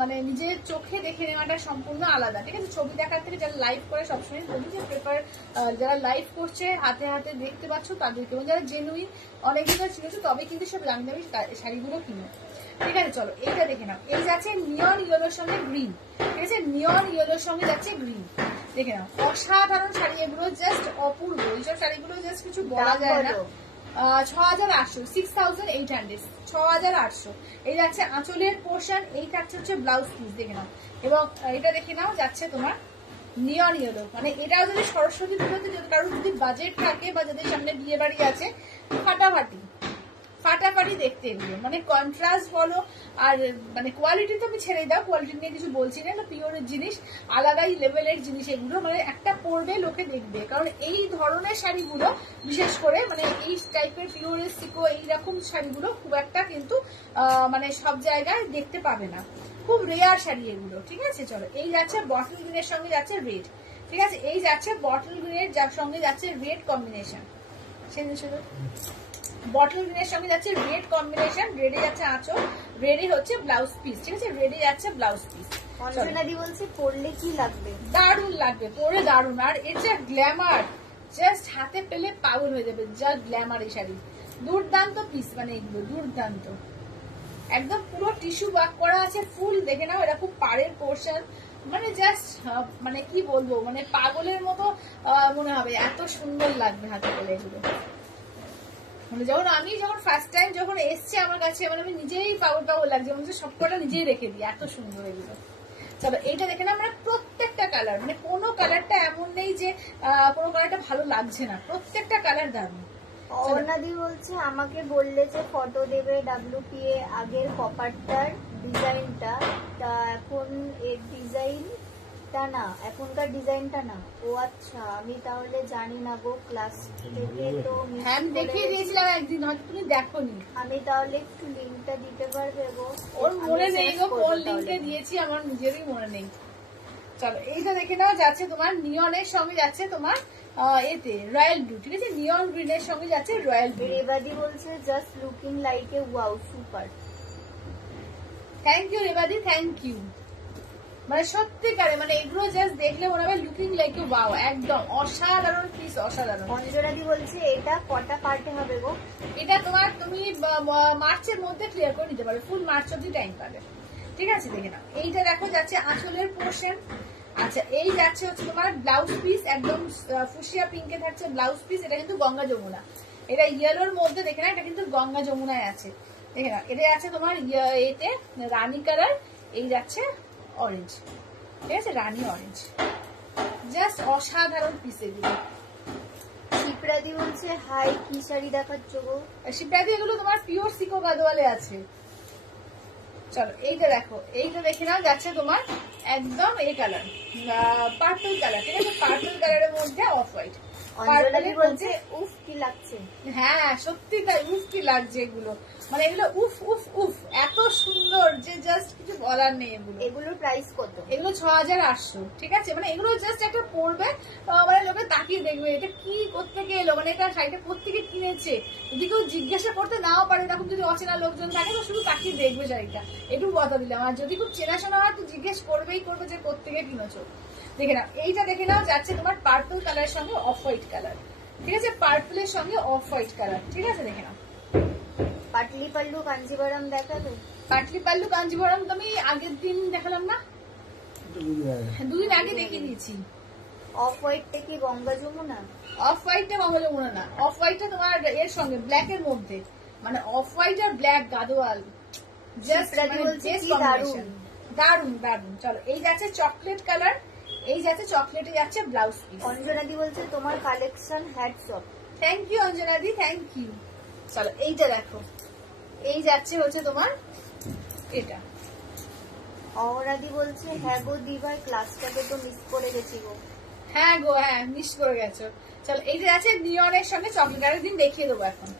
মানে নিজের চোখে দেখে নেওয়াটা সম্পূর্ণ আলাদা, ঠিক আছে? ছবি দেখার থেকে যারা লাইভ করে সবসময় বলি যে প্রেফার, যারা লাইভ করছে হাতে হাতে দেখতে পাচ্ছ তাদেরকে, এবং যারা জেনুইন অনেকদিন ছিলেছো তবে কিন্তু সব দামি দামি শাড়িগুলো কিনো, ঠিক আছে? চলো এইটা দেখে নাও, এই যাচ্ছে নিয়ন ইয়েলোর সঙ্গে গ্রিন, ঠিক আছে? নিয়ন ইয়েলোর সঙ্গে যাচ্ছে গ্রিন, দেখে নাও অসাধারণ শাড়ি এগুলো, জাস্ট অপূর্ব। এইসব শাড়িগুলো জাস্ট কিছু বলা যায় না। 6,800, 6,800, 6,800। এই যাচ্ছে আঁচলের পোর্শন, এই থাকছে হচ্ছে ব্লাউজ পিস, দেখে নাও। এবং এটা দেখে নাও যাচ্ছে তোমার নিয়ন ইয়েলো, মানে এটাও যদি সরস্বতী পুজোতে যদি কারোর যদি বাজেট থাকে বা যাদের সামনে বিয়ে বাড়ি আছে, ফাটাফাটি ফাটাফাটি দেখতে এগুলো, মানে কন্ট্রাস্ট বলো আর মানে কোয়ালিটি তো আমি ছেড়ে দাও, কোয়ালিটি নিয়ে কিছু বলছি না, পিওরের জিনিস, আলাদাই লেভেলের জিনিস এগুলো, মানে একটা পরবে লোকে দেখবে, কারণ এই ধরনের শাড়িগুলো বিশেষ করে মানে এই টাইপের পিওরের সিকো এইরকম শাড়িগুলো খুব একটা কিন্তু মানে সব জায়গায় দেখতে পাবে না, খুব রেয়ার শাড়ি এগুলো, ঠিক আছে? চলো এই যাচ্ছে বটল গ্রিনের সঙ্গে যাচ্ছে রেড, ঠিক আছে? এই যাচ্ছে বটল গ্রিনের যার সঙ্গে যাচ্ছে রেড কম্বিনেশন, বটল গ্রিনের সঙ্গে যাচ্ছে রেড কম্বিনেশন, রেডে যাচ্ছে আঁচল, রেডে হচ্ছে ব্লাউজ পিস, ঠিক আছে? রেডে যাচ্ছে ব্লাউজ পিস। অঞ্জনাদি বলছে পরলে কি লাগবে? দারুণ লাগবে, পরে দারুণ, আর এর যে গ্ল্যামার, জাস্ট হাতে পেলে পাগল হয়ে যাবে, যা গ্ল্যামার এই শাড়ি, দুর্দান্ত পিস, মানে এগুলো দুর্দান্ত, একদম পুরো টিস্যু ওয়ার্ক করা আছে ফুল, দেখে নাও এটা খুব পাড়ের পোর্শন, মানে জাস্ট মানে কি বলবো, মানে পাগলের মতো মনে হবে, এত সুন্দর লাগবে হাতে পেলে এগুলো। মানে যখন ফার্স্ট টাইম যখন এসছে আমার কাছে, মানে আমি নিজেই পাগল পাগল লাগছে, মানে সবকটা নিজেই রেখে দিই, এত সুন্দর এগুলো। চলো এইটা দেখে না, মানে প্রত্যেকটা কালার, মানে কোনো কালারটা এমন নেই যে কোনো কালারটা ভালো লাগছে না, প্রত্যেকটা কালার দারুণ। অর্ণাদি বলছে আমাকে বললে যে ফটো দেবে WPA আগের কপারটার ডিজাইনটা, তা এখন এর ডিজাইনটা না, এখনকার ডিজাইনটা না। ও আচ্ছা, আমি তাহলে জানি না গো, ক্লাস থেকে তো হ্যাঁ দেখিয়ে দিয়েছিলাম একদিন, হয়তো তুমি দেখোনি। আমি তাহলে একটু লিঙ্কটা দিতে পারবে গো? ওর মনে নেই গো, কোন লিঙ্কে দিয়েছি আমার নিজেরই মনে নেই। চলো এইটা দেখে নাও যাচ্ছে তোমার নিয়নের সঙ্গে যাচ্ছে তোমার এতে রয়্যাল ব্লু, ঠিক আছে? নিয়ন গ্রিনের সঙ্গে যাচ্ছে রয়্যাল ব্লু। রেবাদি বলছে just looking like a wow super. Thank you রেবাদি, থ্যাংক ইউ। মানে সত্যিকারে মানে এগুলো জাস্ট দেখলে মনে হবে লুকিং লাইক ওয়াও, একদম অসাধারণ পিস, অসাধারণ। অঞ্জনাদি বলছে এটা কটা পার্টে হবে গো? এটা তোমার তুমি মার্চের মধ্যে ক্লিয়ার করে নিতে পারবে, ফুল মার্চ অব্দি টাইম পাবে। ঠিক আছে, দেখে নাও। এইটা দেখো যাচ্ছে আঁচলের পোর্শন। আচ্ছা, এই যাচ্ছে হচ্ছে তোমার ব্লাউজ পিস, একদম ফুসিয়া পিঙ্কে থাকছে ব্লাউজ পিস। এটা কিন্তু গঙ্গা যমুনা, এটা ইয়েলোর মধ্যে দেখে না, এটা কিন্তু গঙ্গা যমুনায় আছে। দেখে নাও, এটা আছে তোমার এতে রানী কালার, এই যাচ্ছে অরেঞ্জ। ঠিক আছে, রানী অরেঞ্জ, জাস্ট অসাধারণ পিস এগুলো। শিপ্রাদি বলছে হাই, কি শাড়ি দেখাচ্ছ গো? শিবরাজি এগুলো তোমার পিওর সিকো গাদোয়ালে আছে। চলো এইটা দেখো, এইটা দেখে নাও, যাচ্ছে তোমার একদম এই কালার, পার্পল কালার। ঠিক আছে, পার্পল কালারের মধ্যে অফ হোয়াইট। অঞ্জনাদি বলছে উফ কি লাগছে। হ্যাঁ সত্যি তাই, উফ কি লাগছে এগুলো, মানে এগুলো উফ উফ উফ, এত সুন্দর যে জাস্ট কিছু বলার নেই। এগুলোর প্রাইস কত? এগুলো 6800। ঠিক আছে, মানে এগুলো জাস্ট একটা পরবে, মানে লোকে তাকিয়ে দেখবে এটা কি কোত্থেকে এলো, মানে এটা শাড়িটা কোত্থেকে কিনেছে। যদি কেউ জিজ্ঞাসা করতে নাও পারে, তখন যদি অচেনা লোকজন থাকে তো শুধু তাকিয়ে দেখবে শাড়িটা, এটুকু কথা দিলাম। আর যদি খুব চেনাশোনা হয় তো জিজ্ঞেস করবেই করবে যে কোত্থেকে কিনেছো। দেখে নাও, এইটা দেখে নাও, যাচ্ছে তোমার পার্পল কালারের সঙ্গে অফ হোয়াইট কালার। ঠিক আছে, পার্পলের সঙ্গে অফ হোয়াইট কালার। ঠিক আছে, দেখে নাও। পাটলি পাল্লু কাঞ্জিভারাম দেখাবে? পাটলি পাল্লু কাঞ্জিভরম তো আমি আগের দিন দেখালাম না, দুদিন আগে দেখিয়ে দিয়েছি। অফ হোয়াইটটা কি গঙ্গা যমুনা? অফ হোয়াইটটা গঙ্গা যমুনা না, অফ হোয়াইটটা তোমার এর সঙ্গে ব্ল্যাক এর মধ্যে, মানে অফ হোয়াইট আর ব্ল্যাক গাদোয়াল, জাস্ট দারুন দারুন দারুন। চলো, এই যাচ্ছে চকলেট কালার, এই যাচ্ছে চকলেটে যাচ্ছে ব্লাউজ পিস। অঞ্জনাদি বলছে তোমার collection hats off. Thank you অঞ্জনাদি, থ্যাংক ইউ। চলো এইটা দেখো, এই যাচ্ছে হচ্ছে তোমার এটা। অহরাদি বলছে হ্যাঁ গো দিভাই, ক্লাসটাকে তো মিস করে গেছি গো। হ্যাঁ গো, হ্যাঁ মিস করে গেছো। চলো, এইটা যাচ্ছে নিয়নের সঙ্গে চকলেট কালার, দিন দেখিয়ে দেবো এখন।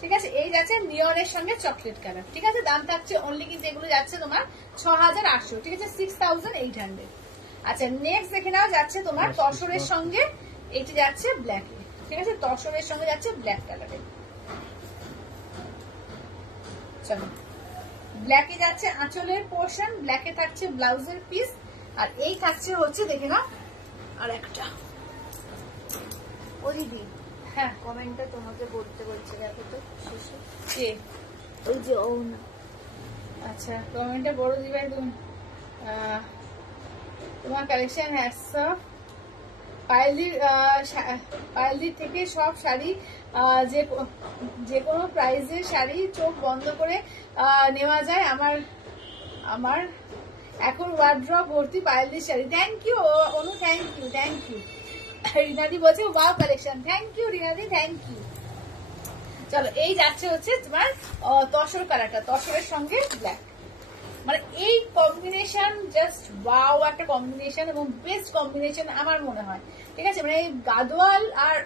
ঠিক আছে, এই যাচ্ছে নিয়নের সঙ্গে চকলেট কালার। ঠিক আছে, দাম থাকছে অনলি কিন্তু এগুলো যাচ্ছে তোমার 6800। ঠিক আছে, 6800। আচ্ছা, নেক্সট দেখে নাও, যাচ্ছে তোমার তসরের সঙ্গে, এইটা যাচ্ছে ব্ল্যাক। ঠিক আছে, তসরের সঙ্গে যাচ্ছে ব্ল্যাক কালারে। চলো, ব্ল্যাকে যাচ্ছে আঁচলের পোর্শন, ব্ল্যাকে থাকছে ব্লাউজের পিস, আর এই থাকছে হচ্ছে দেখে নাও আর একটা। ও দিদি, হ্যাঁ কমেন্টটা তোমাকে পড়তে বলছে, দেখো তো শেষে। কে? ওই যে ও না। আচ্ছা, কমেন্টটা বড় দিবে তুমি। তোমার কালেকশন হ্যাটস অফ। পায়েলদির থেকে সব শাড়ি, যে কোনো প্রাইজের শাড়ি চোখ বন্ধ করে নেওয়া যায়। আমার এখন ওয়ার্ড্রপ ভর্তি পায়েলদির শাড়ি। Thank you Anu, thank you, thank you. রিনাদি বলছে ওয়াও কালেকশন, থ্যাংক ইউ রিনাদি, থ্যাংক ইউ। চলো, এই যাচ্ছে হচ্ছে তোমার তসর কালারটা, তসরের সঙ্গে ব্ল্যাক, মানে এই কম্বিনেশন জাস্ট ওয়াও একটা কম্বিনেশন, এবং বেস্ট কম্বিনেশন আমার মনে হয়। ঠিক আছে, মানে গাদোয়াল আর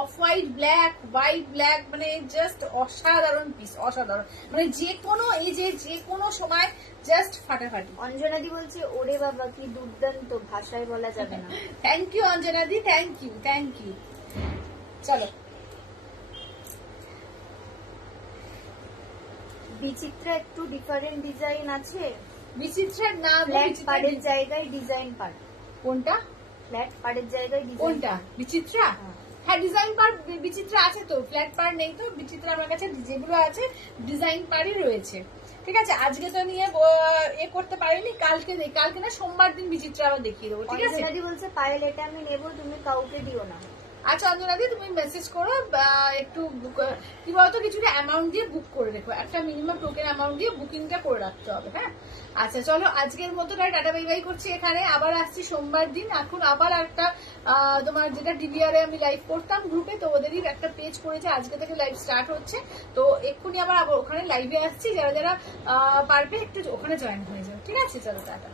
off white black, white black, মানে জাস্ট অসাধারণ পিস, অসাধারণ, মানে যে কোনো এজে যে কোনো সময় জাস্ট ফাটাফাটি। অঞ্জনাদি বলছে ওরে বাবা কি দুর্দান্ত, ভাষায় বলা যাবে না। থ্যাংক ইউ অঞ্জনাদি, থ্যাংক ইউ, থ্যাংক ইউ। চলো, বিচিত্রা একটু ডিফারেন্ট ডিজাইন আছে। বিচিত্রার না, ফ্ল্যাট পাড়ের জায়গায় ডিজাইন পাড়। কোনটা? ফ্ল্যাট পাড়ের জায়গায় ডিজাইন। কোনটা? বিচিত্রা? হ্যাঁ, ডিজাইন পার্ট বিচিত্রা আছে তো, ফ্ল্যাট পার্ট নেই তো। বিচিত্রা আমার কাছে যেগুলো আছে ডিজাইন পার্টই রয়েছে। ঠিক আছে, আজকে তো নিয়ে এ করতে পারিনি, কালকে না সোমবার দিন বিচিত্রা আবার দেখিয়ে দেবো। ঠিক আছে, অঞ্জনাদি বলছে পায়েল এটা আমি নেবো, তুমি কাউকে দিও না। আচ্ছা অঞ্জনাদি, তুমি মেসেজ করো, একটু কি বলতো কিছুটা অ্যামাউন্ট দিয়ে বুক করে রেখো, একটা মিনিমাম টোকেন অ্যামাউন্ট দিয়ে বুকিংটা করে রাখতে হবে। হ্যাঁ, আচ্ছা চলো, আজকের মতো টাটা বাই বাই করছি এখানে। আবার আসছি সোমবার দিন। এখন আবার একটা তোমার যেটা ডিভিআরে আমি লাইভ করতাম গ্রুপে, তো ওদেরই একটা পেজ করেছে, আজকে থেকে লাইভ স্টার্ট হচ্ছে। তো এক্ষুনি আবার ওখানে লাইভে আসছি, যারা যারা পারবে একটু ওখানে জয়েন হয়ে যাও। ঠিক আছে, চলো টাটা।